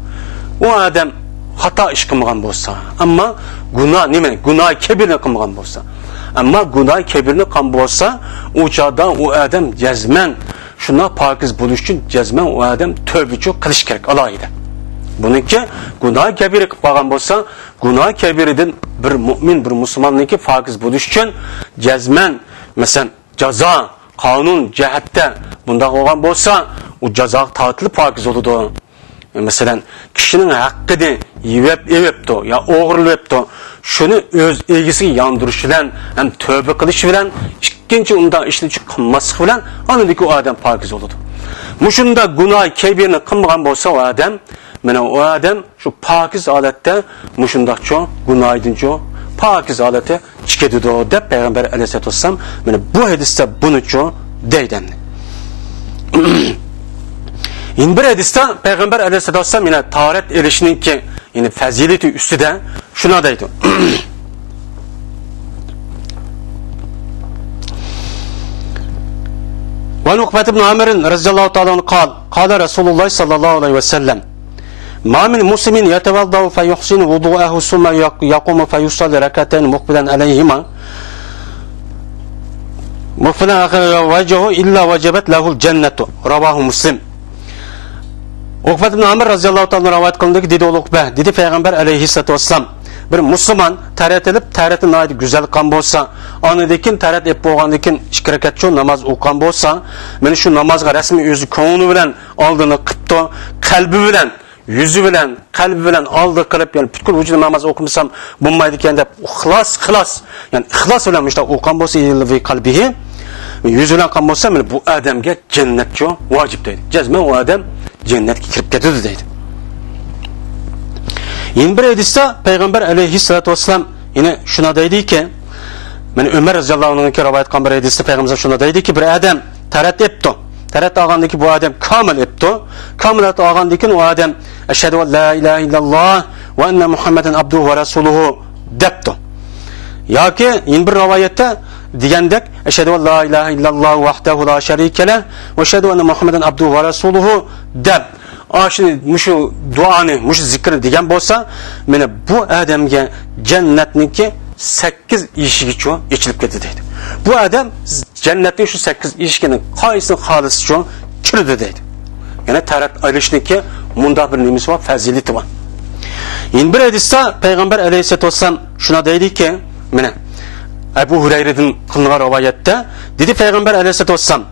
O adam hata iş kılmagan bolsa, ama günah neymen, günah kebirini kılmagan bolsa, ama günah kebirini kan bolsa, o çağda o adam cezmen, şuna pakiz buluş için cezmen o adam tövbe çok kılış gerek alaydı. Bununki günah kebiri kılmagan bolsa, günah kebiriden bir mümin, bir Müslümanlıki fakiz buluş için cezmen, mesela ceza, kanun, cehette bunda olgan bolsa, o ceza tatlı fakiz oludu. Mesela kişinin hakkını yiyip ya oğurlayıp şunu öz ilgisi yandırışı bilen, hem tövbe kılışı bilen, ikinci onda işini kılması bilen, anındaki o adam fakiz oludu. Muşunda günah kebirini kılmagan bolsa o adam, mena o adam şu pakiz alette muşundak çok günaydın çok pakiz alette çıkedi de de Peygamber aleyhisselatü vesselam mena bu hadiste bunu çok deyden. İn bir hadiste Peygamber aleyhisselatü vesselam yine taharet erişinin ki yine fazileti üstüde şuna deydi. Ve Ukbet ibn Amir'in radıyallahu ta'ala anhu kâle Resulullah sallallahu aleyhi ve sellem ما من مسلم يتوضأ فيحسن وضوءه ثم يقوم فيصلي ركعتين مقبلا عليهما مقبلا وجهه إلا وجبت له الجنة رواه مسلم. Uqbat ibn Amr radhiyallohu ta'ala rivoyat qilindiki, dedi Uqba, dedi payg'ambar alayhissalatu vassalam, bir musulmon taratilib, tarati noyat go'zal qilgan bo'lsa, onidekin tarat ep bo'lgandan keyin 2 rakatcha namoz o'qigan bo'lsa, meni shu namozga rasmiy o'zi ko'ngli bilan oldini qilibdi, qalbi bilan, yüzü bilan, qalbi bilan oldi qilib, ya'ni butkul vujud namoz o'qimasam bo'lmaydi ekan deb ixlos, ya'ni ixlos bilan mushta o'qigan bo'lsa, ilvi qalbihi yüzü bilan qilgan bo'lsa, meni bu odamga jannatga vojib deydi. Jazman u odam jannatga kirib ketadi deydi. Yine bir hadiste Peygamber aleyhissalatu vesselam yine şuna deydi ki, yani Ömer radıyallahu anh'ın rivayet kılan bir hadiste Peygamber şuna deydi ki, bir adam tarat etdi. Tarat ağandaki bu adam kamil etdi. Kamil ağandaki o adam eşhedü en la ilahe illallah ve enne Muhammeden abduhu ve resuluhu depti. Ya ki yine bir rivayette diyendek eşhedü en la ilahe illallah vahdehu la şerike leh ve eşhedü enne Muhammeden abduhu ve resuluhu dep. Şimdi şu duanı, şu zikrini degan bo'lsa, mana bu odamga jannatniki 8 eshigi cho ochilib ketdi deydi. Bu odam jannatning shu 8 eshigini qaysini xolis cho kirdi deydi. Yana tarat olishniki munda bir nimasi bor, fazilati bor. Endi bir hadisda payg'ambar alayhisolatu vasallam shuna deydiki, mana Abu Hurayradan qilingan rivoyatda dedi payg'ambar alayhisolatu vasallam,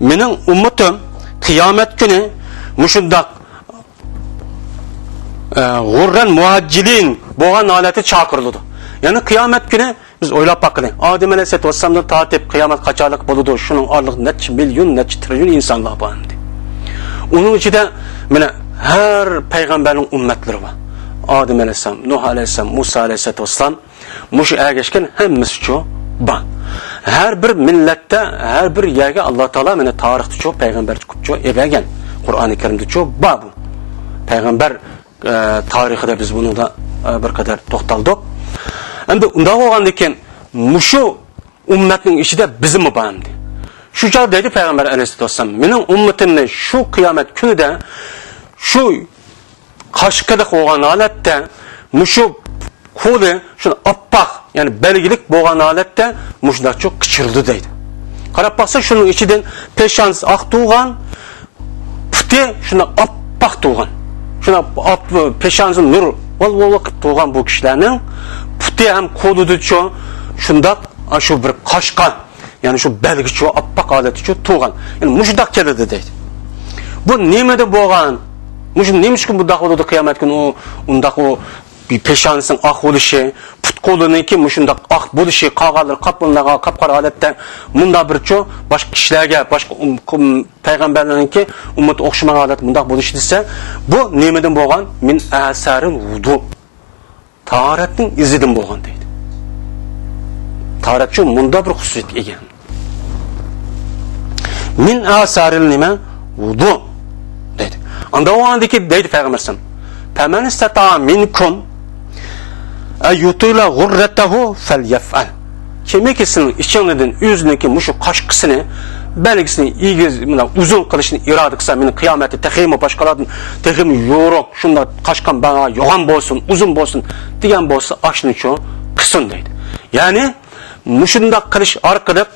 mening ummatim qiyomat kuni muşundak gurran muhaccilin boğan aleti çakırlıdı. Yani kıyamet günü biz oylap bakın. Adem Aleyhisselatü Vesselam'dan tatip kıyamet kaçarlık buludu. Şunun ağırlık neçe milyon, neçe trilyon insanlar var. Onun için de her peygamberin ümmetleri var. Adem Aleyhisselam, Nuh Aleyhisselam, Musa Aleyhisselatü Vesselam muşu ergeçken hemmisi çoğu var. Her bir millette, her bir yerge Allah Teala tarihte çoğu peygamber çoğu evegen. Kur'an-ı Kerim'de çok babu. Peygamber tarihinde biz bunu da bir kadar toxtaldık. Hem de unda olgandiken muşu ümmetin işi de bizim mi bağımdı? Şu çağ dedi Peygamber Aleyhisselatü Vesselam, benim ümmetimle şu kıyamet günü de şu kaşkıdık olan alette muşu kulu şunu appak yani belgilik boğan alette muşda çok kıçırıldı deydi. Karab baksa şunun içinden peşans aktuğan puti şuna appak tuğan. Şuna peşansın nur ol vakit tuğan bu kişilerin puti hem koludu ço şunda şu bir kaşkan yani şu belgi ço appak aleti ço tuğan. Yani muşdak keledi deydi. Bu nimede boğan muşun neymiş ki bu dağılıda kıyamet günü o undak o bir peşansın ak oluşu put kolunun ki muşundak ak buluşu kağalır kapınlağa kapkara alette munda bir ço başka kişilerge başka peygamberlerin ki ummet okşuma alet mundak buluşu dese bu nimeden boğan min asarın vudu taharetin izidin boğan deydi. Taharet ço munda bir hususiyet egen. Min asarın nime vudu deydi. Anda o andaki deydi peygambersin. Femen istata minkum ayutila gurratahu felyef'al. Kimikisinin içindeki yüzündeki muşu kaşkısını belgisini iyi uzun kılışını irade kısa meni kıyameti tehimi başkalarının tehimi yoruk şunda kaşkan bana yoğan bolsun uzun bolsun diyen bolsa aşını çoğu kısın deydi. Yani muşunda kılış arkadaş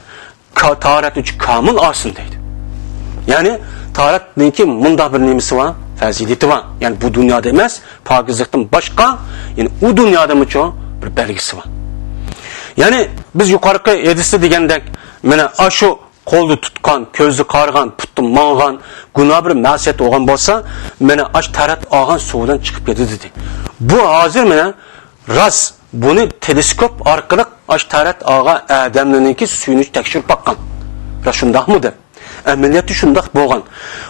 taharet üç kamil alsın deydi. Yani taharetinki munda bir nimesi var. Fazileti var. Yani bu dünyada demez, pakizlikten başka, yani o dünyada mı çoğu bir belgisi var. Yani biz yukarıki edisi degende, mene aşu koldu tutkan, közü kargan, puttu mağan, günah bir masiyet olgan bolsa, mene aş tarat ağan suudan çıkıp yedi dedi. Bu hazır mene ras, bunu teleskop arkalık aş tarat ağa adamlarınki suyunu tekşirip bakkan. Raşundak mıdır? Ameliyatı şundak boğan.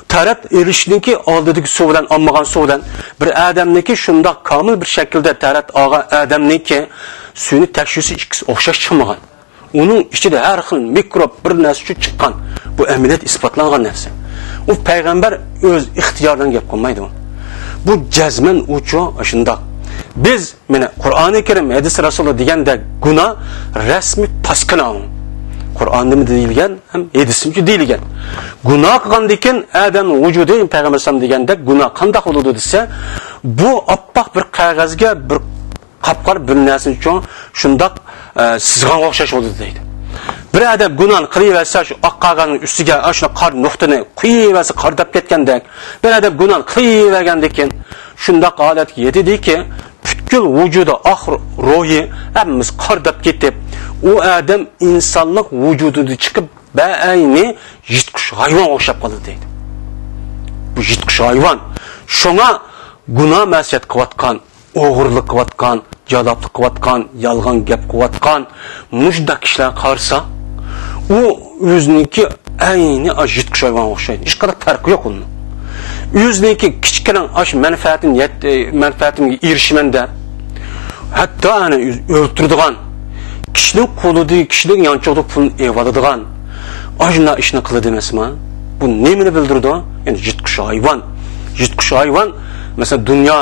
Tarat erişinki aldığı su bilen, ammagan su bilen bir adamniki şundak kamil bir şekilde tarat ağa adamniki suyunu tekşirisi ikisi okşaş çıkmagan. Onun içinde her xil mikrop bir narsa çıkan. Bu ameliyat ispatlangan narsa. O peygamber öz ixtiyordan gap qilmaydi. Bu jazman uçu şundak. Biz mene Kur'an-ı Kerim hadis Rasulü degende günah resmi paskılan. Kur'an'da mı deyilgen hem hadisimci deyilgen. Günah qilgandikin adam vücudu Peygamber sallam degende günah qandaq oludu dese bu appak bir qog'ozga bir qapqar bir narsani cho'ng shundoq sizg'an o'xshash bo'ldi deydi. bir adam gunoh qilaversa, shu oq qog'ozning ustiga ashuna qor nuqtani qo'yaversa, qordab ketgandek, bir adam gunoh qilavergandan keyin shundoq holatga yetdiki, butkul vujudi, oxir ruhi hammamiz qordab ketib, u adam insonlik vujudidan chiqib, ba'ayni yitqish hayvon o'xshab qoldi deydi. Bu yitqish hayvon. Shunga gunoh ma'siyat qilayotgan, o'g'irlik qilayotgan, jaloblik qilayotgan, yolg'on gap qilayotgan mushda kishilar qarsa, u o'ziniki ayni yitqish hayvonga o'xshaydi. Hech qanday farqi yo'q uning. O'ziniki kichkina ash manfaatimga erishiman deb, hatto ana o'ltiradigan, kishining qo'lidagi, kishining yanchoqda pulni evaladigan, ajna ishni qiladi emasmi? Bu nimani bildirdi? Yani yitqish hayvon. Yitqish hayvon, mesela dünya,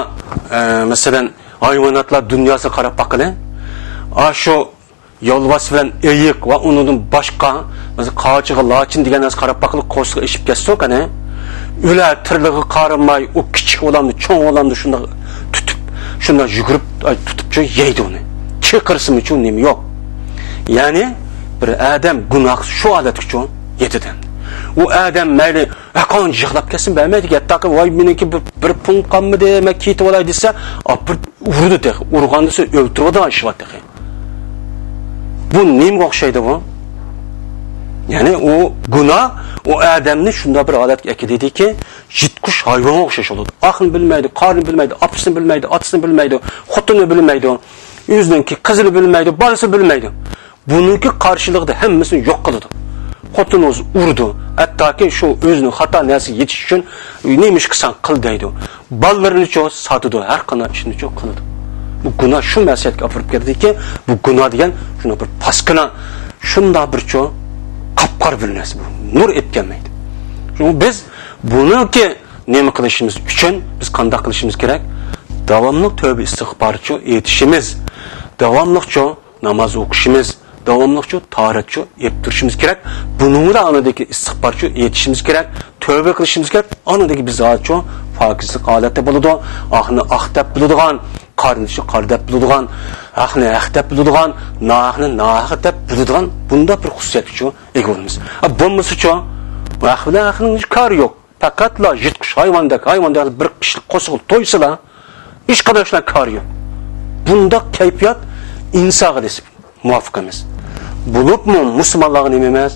mesela hayvanatlar dünyası qarab baqili. Shu yolvas bilan eyiq va undan boshqa, mesela qochiga lachin degan narsa qarab baqili qo'shiq eshib ketsa, qani ular tirligi qarimay, u kichik olamni, cho'ng olamni shunda tutib, shunda yugurib tutib yeydi uni. Chiqirsin uchun nima yo'q. Ya'ni bir adam gunoh shu holatga uchun yetidan. U adam mayli aqon yig'lab ketsin, bilmaydi, hatta voy meniki bir pun qolmadi, men ketib olay desa, bir urdi de, urganda o'ltiradi ashvat. Bu nima o'xshaydi bu? Ya'ni u gunoh o adamni shunda bir holatga akidiki, yitqish hayvonga o'xshash bo'ladi. Aqlni bilmaydi, qorni bilmaydi, opisini bilmaydi, otasini bilmaydi, xotinini bilmaydi, o'zininki qizini bilmaydi, bolasini bilmaydi. Buningki qarshiligida hammasini yo'q qiladi. Xotin o'zi urdi, hattoki shu o'zining xato narsaga yetish uchun nima ish qilsan qil deydi. Bolalarini cho sotadi, har qanday ishni cho qiladi. Bu gunoh shu masiyatga olib kirdiki, bu gunoh degan shuna bir paskina, shunda bir cho qapqar bir narsa bu. Nur etganmaydi. Çünkü biz buniki nima qilishimiz uchun biz qanday qilishimiz kerak? Davomli tövbe istig'forchi etishimiz, davomli namoz o'qishimiz, davomliqcha tahoratchi yettirishimiz kerak. Buningda da anadagi istig'forchi yetishimiz kerak, tövbe qilishimiz kerak. Anadagi biz hozircha pokizlik holatda bo'ladi, ahni aqtab biladigan, qarnishi qardab biladigan, ahni aqtab biladigan, noahni noaqtab biladigan bunda bir xususiyatga ega bo'lamiz. Bo'lmasa-chi, ahning kari yo'q. Faqatla yitqish hayvonda bir kishilik qo'shiq to'ysalar, hech qanday ishlar kari yo'q. Bunda kayfiyat insonga desib muvofiq emas. Bulupmu Müslümanlarga nima emas?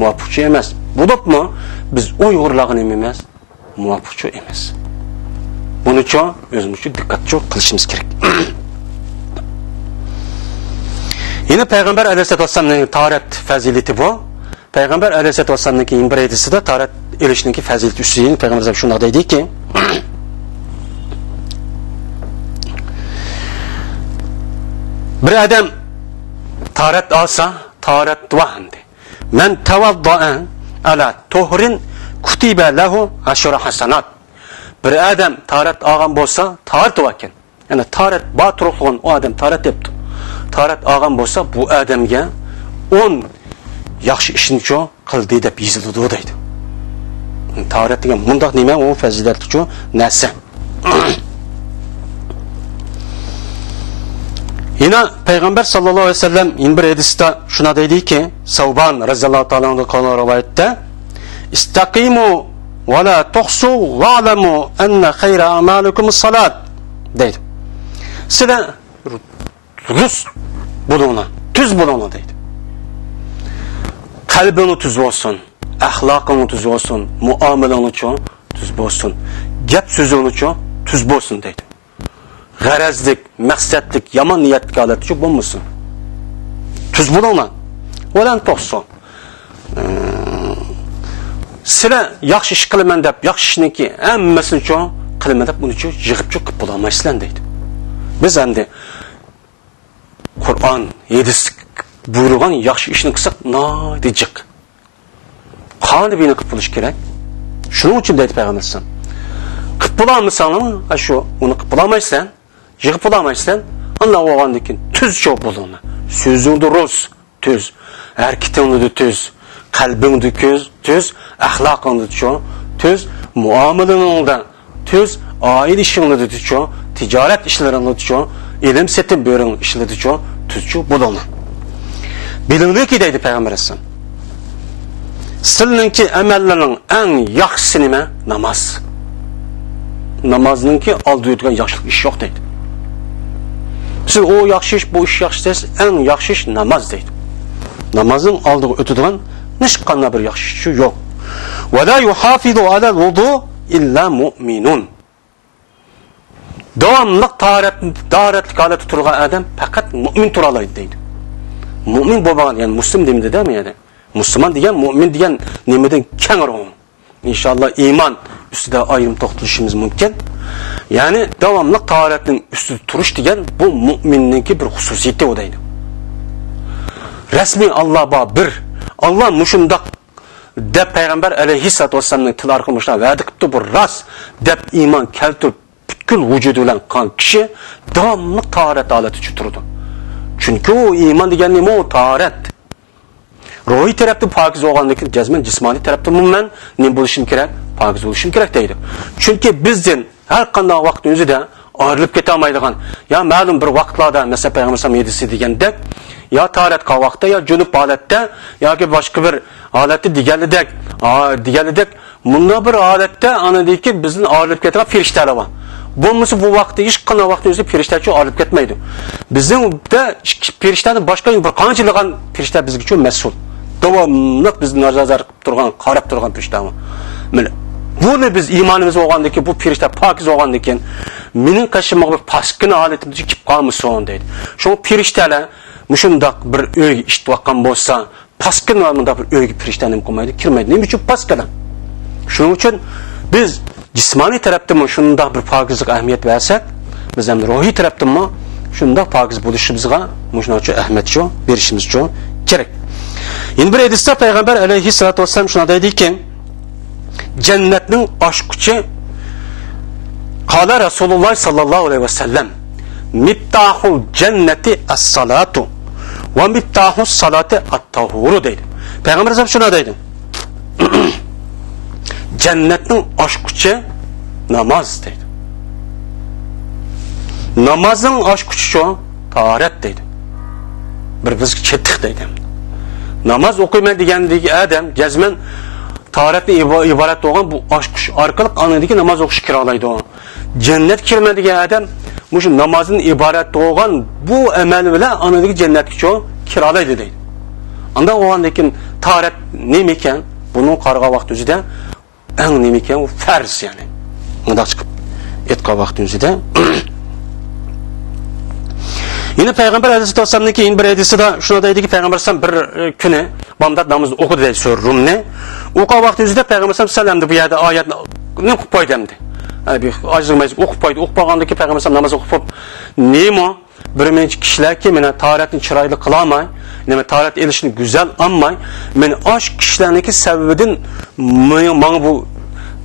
Muvofiqchi emas. Bulupmu biz Uyg'urlarga nima emas? Muvofiqchi emas. Buning uchun o'zimizga diqqatli qilishimiz kerak. Yine Peygamber Aleyhisselatü Vesselam'ın taharet fazileti bu. Peygamber Aleyhisselatü Vesselam'ın bir hadisi de taharet ilişkindeki fazileti üstüne Peygamber Aleyhisselam şuna dedi ki, bir adam taharet alsa, taharet duahandı. Men tevaddaen ala tuhrin kutibe lehu aşura hasanat. Bir adam taharet ağam bolsa, taharet vaken. Yani taharet batırıqlığın o adam taharet yaptı. Taharet ağam bolsa, bu adamga 10 yaxshi ishni cho qildi deb yoziladi deydi. Tahorat degan mundaq nima, u fazilatli cho narsa. Yine Peygamber sallallahu aleyhi ve sellem in bir hadisda shuna deydiki, Savban radhiyallohu ta'ala anhu qala rivoyatda, istaqimu ve la tuhsu wa'lamu anna khayra a'malikum as-salat deydi. Sizlar rus buluna, tüz buluna deydi. Kalbini tüz olsun, ahlakını tüz olsun, muameleni tüz olsun, gap sözünü tüz olsun deydi. G'arazlik, maqsadlik, yomon niyatga holatchi bo'lmasin. Tuz bo'linglar. O'lan to'qson. Sizlar yaxshi ish qilaman deb, yaxshi ishniki hammasini qilaman deb, buni yig'ib qilib bo'la olmaysizlar deydi. Biz endi Qur'on, hadis buyurgan yaxshi ishni qilsak, noydijiq. Qanday buni qilib bo'lish kerak? Shuning uchun deydi Payg'ambar sollallohu alayhi vasallam. Qilib bo'la olmasang, shu uni qilib bo'la olmaysan. Yığıp bulamazsan, Allah oğandaki tüz çok bulunma. Sözünde roz, tüz. Hareketinde tüz. Kalbinde tüz. Ahlakında tüz. Muamelinde tüz. Aile işinde tüz. Ticaret işlerinde tüz. İlim setim bölüm işlerinde tüz bulunma. Bilinliki deydi Peygamber Aleyhisselam. Sizinki amellerinin en yaxşısı nime? Namaz. Namazınki aldığı ötügen yaxşılık iş yok deydi. Siz o yaxşı iş, bu iş yaxşı deysiz, en yaxşı iş namaz deydi. Namazın aldığı ötügen nişkanla bir yaxşı işi yok. وَلَا يُحَافِظُ عَلَى الْوُضُوا إِلَّا مُؤْمِنُونَ. Devamlılık taharetlik hale tutulgan adam fakat mümin turalaydı deydi. Mümin baban yani Müslüm demedi değil mi yani? Müslüman diyen, mümin diyen nemeden kenar olun. İnşallah iman üstüde ayrım toxtuluşumuz mümkün. Yani devamlılık taharetinin üstüde turuş diyen bu müminninki bir hususiyeti o deydi. Resmi Allah bir. Allah muşundak dep Peygamber aleyhissalatu vesselam'ın tilar kılmışlar. Verdik bu ras dep iman keltür bütün vücudu ile kan kişi devamlılık taharet aleti tuturdu. Çünkü o iman diyen neymi o taharet. Ruhi tarafta pakiz olgandaki cezmen cismani tarafta mümmen ne buluşum gerek? Pakiz oluşum gerek deydi. Çünkü bizden her kandan vaktimizi de ayrılıp ketemaydıgan. Ya malum bir vaktlarda mesela Peygamber sallallahu aleyhi ve sellem degende ya taharet kavakta ya cünüp halette ya ki başka bir halette digerledek. Bunda bir halette anladık ki bizim ayrılıp ketegen firişteler var. Bu vakti iş kana vaktimizde firişteler çok ayrılıp ketmeydi. Bizim de firiştelerden başka bir kançılıgan firişteler bizge çok mesul. Devamlı bizim nazar durgan, karab durgan firişteler var. Bunu biz imanımız olgandaki bu firişteler pakiz olgandaki menin kaşımak bir paskın aletimizde kip kalmışsın deydi. Şu firişteler muşundak bir öy iştvakan bolsa paskın anında bir öy firiştenim koymaydı, kirmeydi. Ne biçim paskıdan? Şunun için biz cismani tarafta mı şunda bir pakizlik ahmiyet versek, biz hem ruhi tarafta mı şunda pakiz buluşumuzga muşuna çok ahmet çok, verişimiz çok gerek. Yine bir hadiste Peygamber aleyhissalatu vesselam şuna dedi ki, cennetin aşkıcı kâle Resulullah sallallahu aleyhi ve sellem miftahul cenneti as-salatu ve miftahus salati at-tahuru dedi. Peygamber sallallahu şuna dedi. Cennetin aşkıcı namaz dedi. Namazın aşkıcı şu taharet dedi. Bir biz çettik dedi. Namaz okuyma degandagi adam cezmen taharetli ibaret olan bu aşkıcı arkalık anladaki namaz okuş kiralaydı o. Cennet kirmediği adam bu namazın ibaret olan bu emel bile anladaki cennet çoğu kiralaydı dedi. Anda o andaki taharet neyken bunun karga vakti üzerinde en neyken o farz yani. Onda çıkıp etka vakti üzerinde. Yine Peygamber Aleyhisselatü Vesselam'daki yine bir hadisi de şuna dedi ki Peygamber Aleyhisselam bir küne Bamdad namazı okudu dedi sorum ne? Oka vakti üzerinde Peygamber Aleyhisselam bu yerde ayet ne okup koydumdu. Yani bir acılmayız okup koydu. Okupagandaki Peygamber Aleyhisselam namaz okup neyim o? Bir menç kişiler ki mene taharetini çıraylı kılamay, neme taharet elişini güzel anmay, men aşk kişilerindeki sebebinin bana bu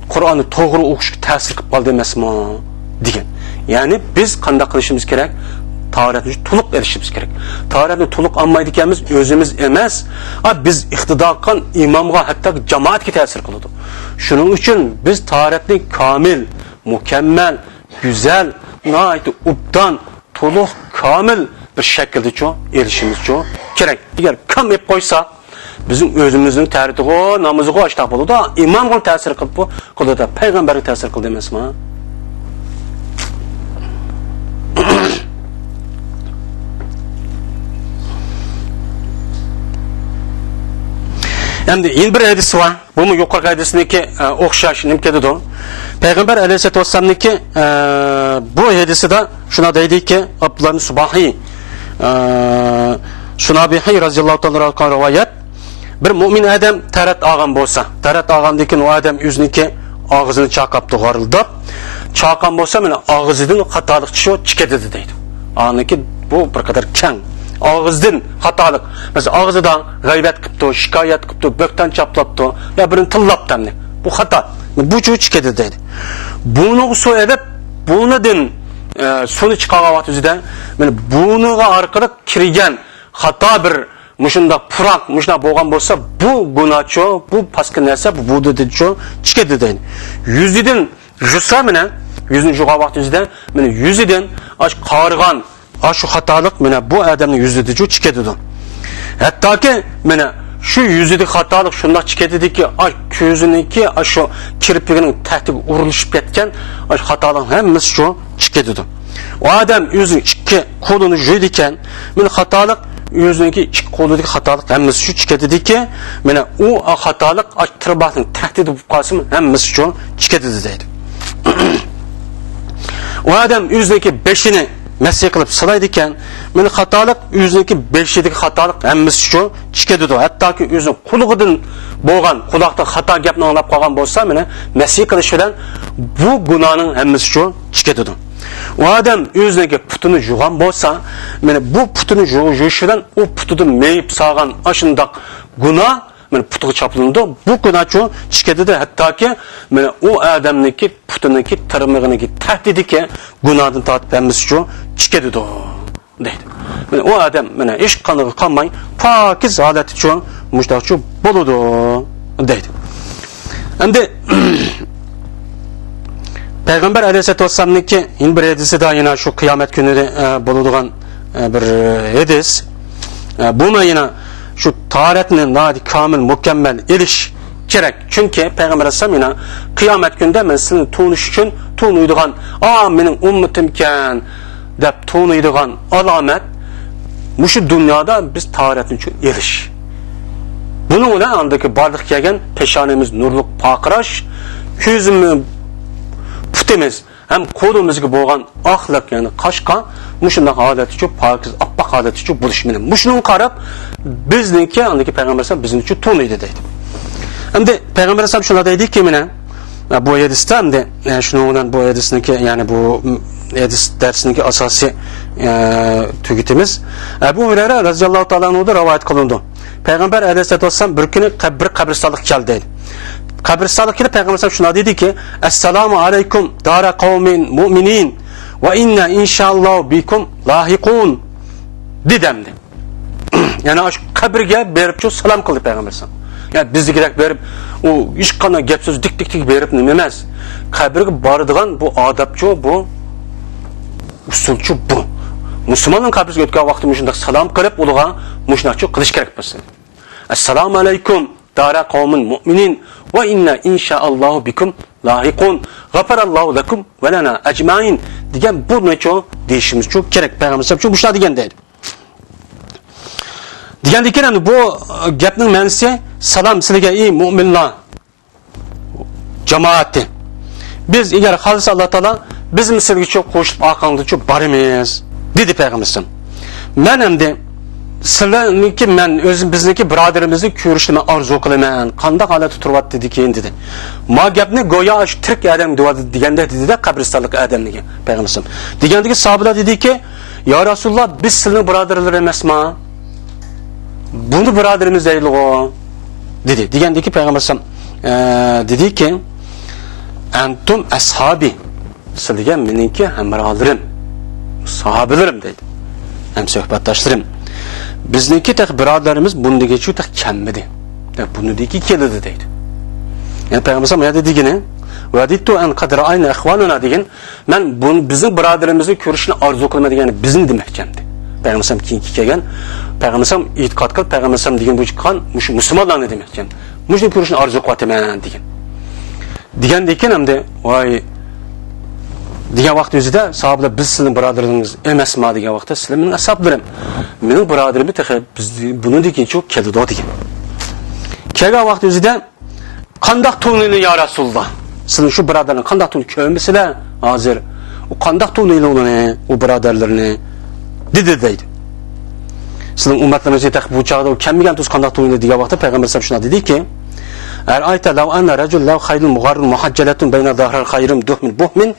Kur'an'ı doğru okuşu tesir kıp kaldı demesmi diyen. Yani biz kanda kılışımız gerek, taharetini tuluk erişimiz gerek. Taharetini tuluk anmaydikemiz özümüz emez. Biz iktidakan imamga hatta cemaat ki tesir kıldı. Şunun için biz taharetini kamil, mükemmel, güzel, nait, ubdan, tuluk, kamil bir şekilde çok erişimiz çok gerek. Eğer kam hep koysa bizim özümüzün tahareti o, namazı o açtak buldu da imam o tesir kıldı da peygamberin tesir kıldı demez mi? Şimdi yeni bir hadis var. Bu mu yukarı hadisindeki okşaş nimkedi de. Peygamber Aleyhisselatü Vesselam'daki bu hadisi de şuna dedi ki Abdullah bin Subahi Sunabihi radıyallahu ta'ala rivayet bir mümin adam tarat ağam bolsa tarat ağamdaki o adam yüzünki ağzını çaqap doğarıldı. Çaqan bolsa mene ağzından hatalık çıkedi deydi. Aniki bu bir kadar keng. Ağızdan hatalık. Mesela ağızdan gıybet kıptı, şikayet kıptı, bökten çaplaptı, ya birini tıllaptı ne? Bu hata. Bu çoğu çıkedi deydi. Bunu söyleyip, bunu din sonu çıkarıvat üzere, bunu arkalık kirigen hata bir muşunda purak, muşunda boğan olsa bu günah çoğu, bu paskı neyse, bu budu dedi çoğu çıkedi deydi. Yüzüden jusa mene, yüzün juğavat üzere, yüzüden aç kargan, şu hatalık mene bu adamın yüzüdücü çıkedi. Hattoki mana shu yuzidagi xatolik shundoq chiqadiki, ko'ziniki shu kirpigining tahtiga urilishib ketgan xatolik hammasi shu chiqadi. O adam o'zining ikki qo'lini yuydi ekan, men xatolik o'zininki ikki qo'lidagi xatolik hammasi shu chiqadiki, mana u xatolik tirboqning tahdidi bo'lib qolsa, hammasi shu chiqadi deydi. O adam o'zininki beshini masih qilib silaydi ekan, men xatolik o'zininki beshidagi xatolik hammasi shu chiqadi. Hattoki o'zining qulig'idan bo'lgan, quloqda xato gapni anglab qolgan bo'lsa, mana masih qilish bilan bu gunohning hammasi shu chiqadi. O adam o'ziga putini yuvgan bo'lsa, mana bu putini yuvishidan u putidan meyib sağan ashundoq gunoh mana putiga choplandi. Bu gunoh chu chiqadi, hattoki mana u odamniki putiniki tirmig'iniki tahdidiga gunohdan tortib hammasi shu chiqadi deydi. Mana u odam mana hech qanday qolmay pokiz holati chu mushtoqchu bo'ladi deydi. Endi Peygamber Aleyhisselatü Vesselam'nınki yine bir hadisi daha yine şu kıyamet günü bulunduğun bir hadis. Buna yine şu taharetinin nadi kamil mükemmel iliş gerek. Çünkü Peygamber Aleyhisselam yine kıyamet günde ben sizin tuğunuş için tuğunuyduğun benim ümmetimken deyip tuğunuyduğun alamet şu dünyada biz taharetin için iliş. Bununla andaki barlık gelgen peşanemiz nurluk pakıraş, yüzümü putimiz hem qo'limizga bo'lgan oqliq ya'ni qashqa mushunday holati uchun pokiz oppoq holati uchun bo'lishi mumkin. Mushuni qarab bizniki andiki payg'ambar alayhisalom bizning uchun to'naydi deydi. Endi payg'ambar alayhisalom shunday deydiki, mana bu hadisda endi shuning bilan bu hadisniki ya'ni bu hadis darsiniki asosiy tugitimiz Abu Hurayra radhiyallohu ta'ala anhudan rivoyat qilindi. Payg'ambar alayhisalom bir kuni bir qabristonlikka keldi deydi. Kabristonlikka kelib Peygamber sallallahu shunday dediki: "Assalomu alaykum dara qavmin mu'minin va inna inshaalloh bikum lahiqun." Dedimdi. Yani shu qabrga berib shu salom qildi Peygamber sallallahu. Yani biznikidak berib u hech qanday gap so'z dik berib nima emas. Qabrga boradigan bu odobchi, bu usulchi bu. Musulmonning qabriga o'tgan vaqtda shunday salom qilib ularga mushnachi qilish kerak bo'lsa. Assalomu alaykum dara qavmin mu'minin ve inna inşaallahu bikum lahiqun ghafarallahu lakum ve lana ecmaîn degan bu neço deyişimiz çok gerek. Peygamber sallallahu aleyhi ve sellem degan deydi. Degandan keyin bu gapning ma'nosi salom sizlarga ey mu'minlar jamoati. Biz eğer xohlasa Alloh taolo bizim sizlarga çok qo'shib orqangizga çok boramiz dedi Peygamber sallallahu aleyhi ve sellem. Men endi sizlarniki men o'zim bizniki birodarimizni ko'rishni orzu qilaman. Qanday holatda turyapti dedi. Ma gapni go'yo shu tirik odam deganda dedi-da qabristonlik odamniki Payg'ambar sollallohu alayhi vasallam. Degandagi sahobalar dediki, "Ya Rasululloh, biz sizning birodarlar emasmi? Buni birodarimiz deydi-ku." dedi. Degandagi Payg'ambar sollallohu alayhi vasallam dediki, "Antum ashabi." Sizlarga meniki hamrohlarim, sahobalarim dedi. Hem suhbatdoshlarim. Bizniki tek birodarimiz bundan şu tek kemmidi. Bunudaki keldi deydi. Yani Peygamber sallallahu aleyhi ve sellem dedi ve dittu en kad ra'ayna ihwanuna degan men bizim birodarimizni ko'rishni orzu qilmadim degani bizni demakchamdi. Peygamber sallallahu aleyhi ve sellem kelgan Peygamber sallallahu aleyhi ve sellem e'tiqod qilib Peygamber sallallahu aleyhi ve sellem degan bu chiqqan musulmonlarni demakcam. Mushuni ko'rishni orzu qilaman degan. Degandan keyin hamda voy degan vaqt o'zida sahobalar biz sizning birodaringiz emasmi degan vaqtda sizlar mening ashablarim. Mening birodarimni biz buni degan çok keldi degan. Kelgan vaqt o'zida qandoq to'nini ya Rasululloh? Sizning shu birodarlarning qandoq to'ni ko'rmisizlar hozir? U qandoq to'nini uni, u birodarlarni dedi deydi. Sizning ummatlaringizga taq bu chaqda u kelmagan to'z qandoq to'nini degan vaqtda Payg'ambar sallallohu alayhi vasallam shunday dediki: "Arayta law anna rajul law khayrun mugharrun muhajjalatun bayna dhahril khayrim duhmin buhmin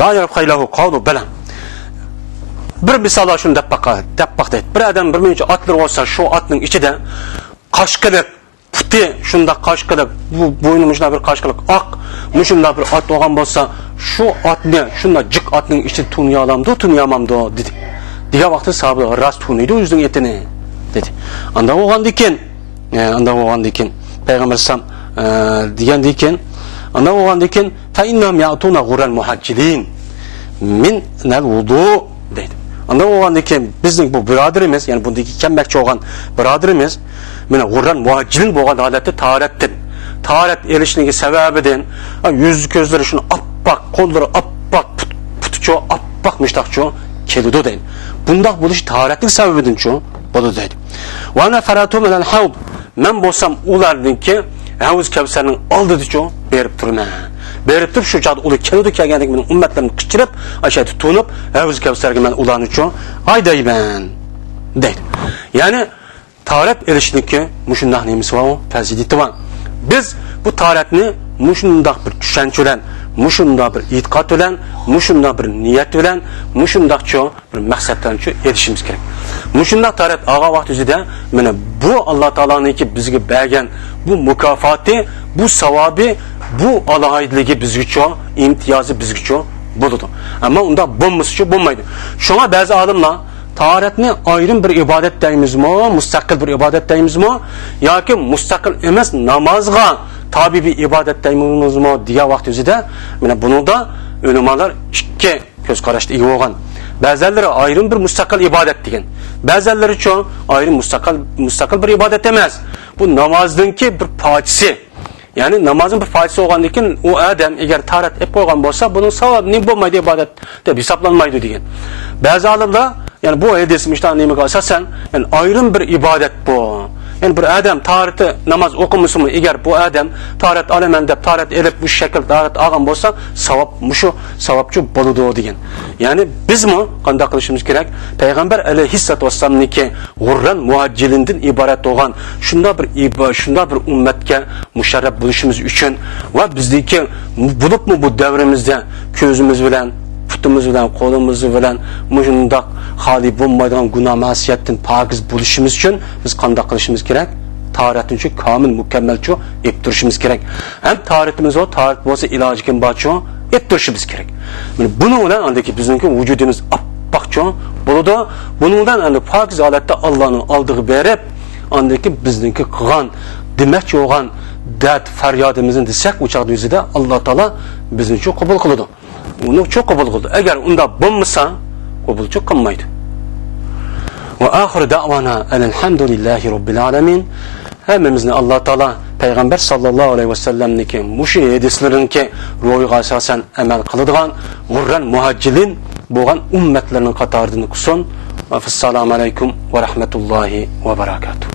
la yarab khaylahu qawlu bala." Bir misal şunu dep bakaydı. Bir adam bir mince atlar olsa şu atның içinde kaşkılık, puti şunda kaşkılık, bu boynum şunda bir kaşkılık ak, şunda bir at olgan olsa şu at ne, şunda cık atның içinde tunyalamdı, tunyamamdı dedi. Diye vakti sahabe rast tunuydu yüzün etini dedi. Anda oğan diken, Peygamber sallam diyen diken, anda oğan diken, fe innam ya'tuna gural muhaccilin min nel vudu dedi. Anda olgandan keyin bizning bu birodarimiz, ya'ni bundagi kelmoqchi bo'lgan birodarimiz mana g'urran muajjilin bo'lgan holatda tahorat elishligi sababidan yuz ko'zlari shuni oppoq, qo'llari oppoq, puti oppoq mushtaqcho keladi deydi. Bundoq bo'lish tahoratning sababidan-chu bo'ladi deydi. Va ana faratu min al-hawd, men bo'lsam ularningki Havuz Kavsarning oldida-chu berib turman. Berib turib shu chaqda ular keladi, kelgandek men ummatlarni qichirib, ashayda tunib, Havuz Kavsarga men ularni-chu haydayman deydi. Ya'ni tahorat elishniki mushundaq nemisi bor, fazilati bor. Biz bu tahoratni mushundaq bir tushuncha bilan, mushundaq bir e'tiqod bilan, mushundaq bir niyat bilan, mushundaqcha bir maqsaddan-chu erishimiz kerak. Mushundaq tahorat og'a vaqtida mana bu Alloh taoloninki bizga bergan bu mukofoti, bu savobi, bu alohidligi bizga imtiyozi bizga bo'ladi. Ammo unda bo'lmasa bo'lmaydi. Shunga ba'zi olimlar tahoratni ayrim bir ibodat deymizmi, mustaqil bir ibodat deymizmi yoki mustaqil emas namozga tabi bir ibodat deymizmi degan vaqtida mana buningda ulamolar ikki ko'z qarashga ega bo'lgan. Ba'zilari ayrim bir mustaqil ibodat degan. Ba'zilari cho ayrim mustaqil bir ibodat emas. Bu namozdinki bir parchasi. Ya'ni namozning bir parchasi bo'lgandan keyin u odam agar tahorat qilib qo'ygan bo'lsa, buning savobi ne bo'lmaydi ibodat deb hisoblanmaydi degan. Ba'zi olimlar yani bu hadis müştahiniga asasen yani ayrım bir ibadet bu. Yani bir adam taharatı namaz okuması mı? Eğer bu adam taharat alamen de taharat edip bu şekilde taharat algan olsa savap muşu savapçı boludu degan. Yani biz mi qanday qilishimiz kerak? Peygamber aleyhissalatu vesselam'niki g'urran muhaccilindan ibaret olgan şunda bir ummetke müşerref buluşumuz için ve bizdeki bulup mu bu devrimizde közümüz bilen putumuz bilan, qo'limiz bilan mushundaq xoli bo'lmaydigan gunoh ma'siyatdan pokiz bo'lishimiz uchun biz qanday qilishimiz kerak? Tahoratni komil, mukammalcha ep turishimiz kerak. Ham tahoratimiz va tahorat bo'lsa iloji kim borcha ep turishimiz kerak. Mana buni bilan andaki bizningki vujudimiz oppoqcha bo'ladi. Buning bilan endi pokiz holatda Allohning oldiga berib, andaki bizningki qilgan demakchi bo'lgan dard faryodimizni desak, u chaqda o'zida Alloh taolo bizni uchun qabul qiladi. Onu çok kabul kıldı. Eğer onda bulmasa kabul çok kılmaydı. Ve ahir da'vana elhamdülillahi rabbil alamin. Hemimizin Allah Teala Peygamber sallallahu aleyhi ve sellem'niki muşi hadislerin ki ruhuya asasen emel kılıdığan gurran muhaccilin boğan ümmetlerinin katarını kusun. Ve fesselamu aleyküm ve rahmetullahi ve berekatuhu.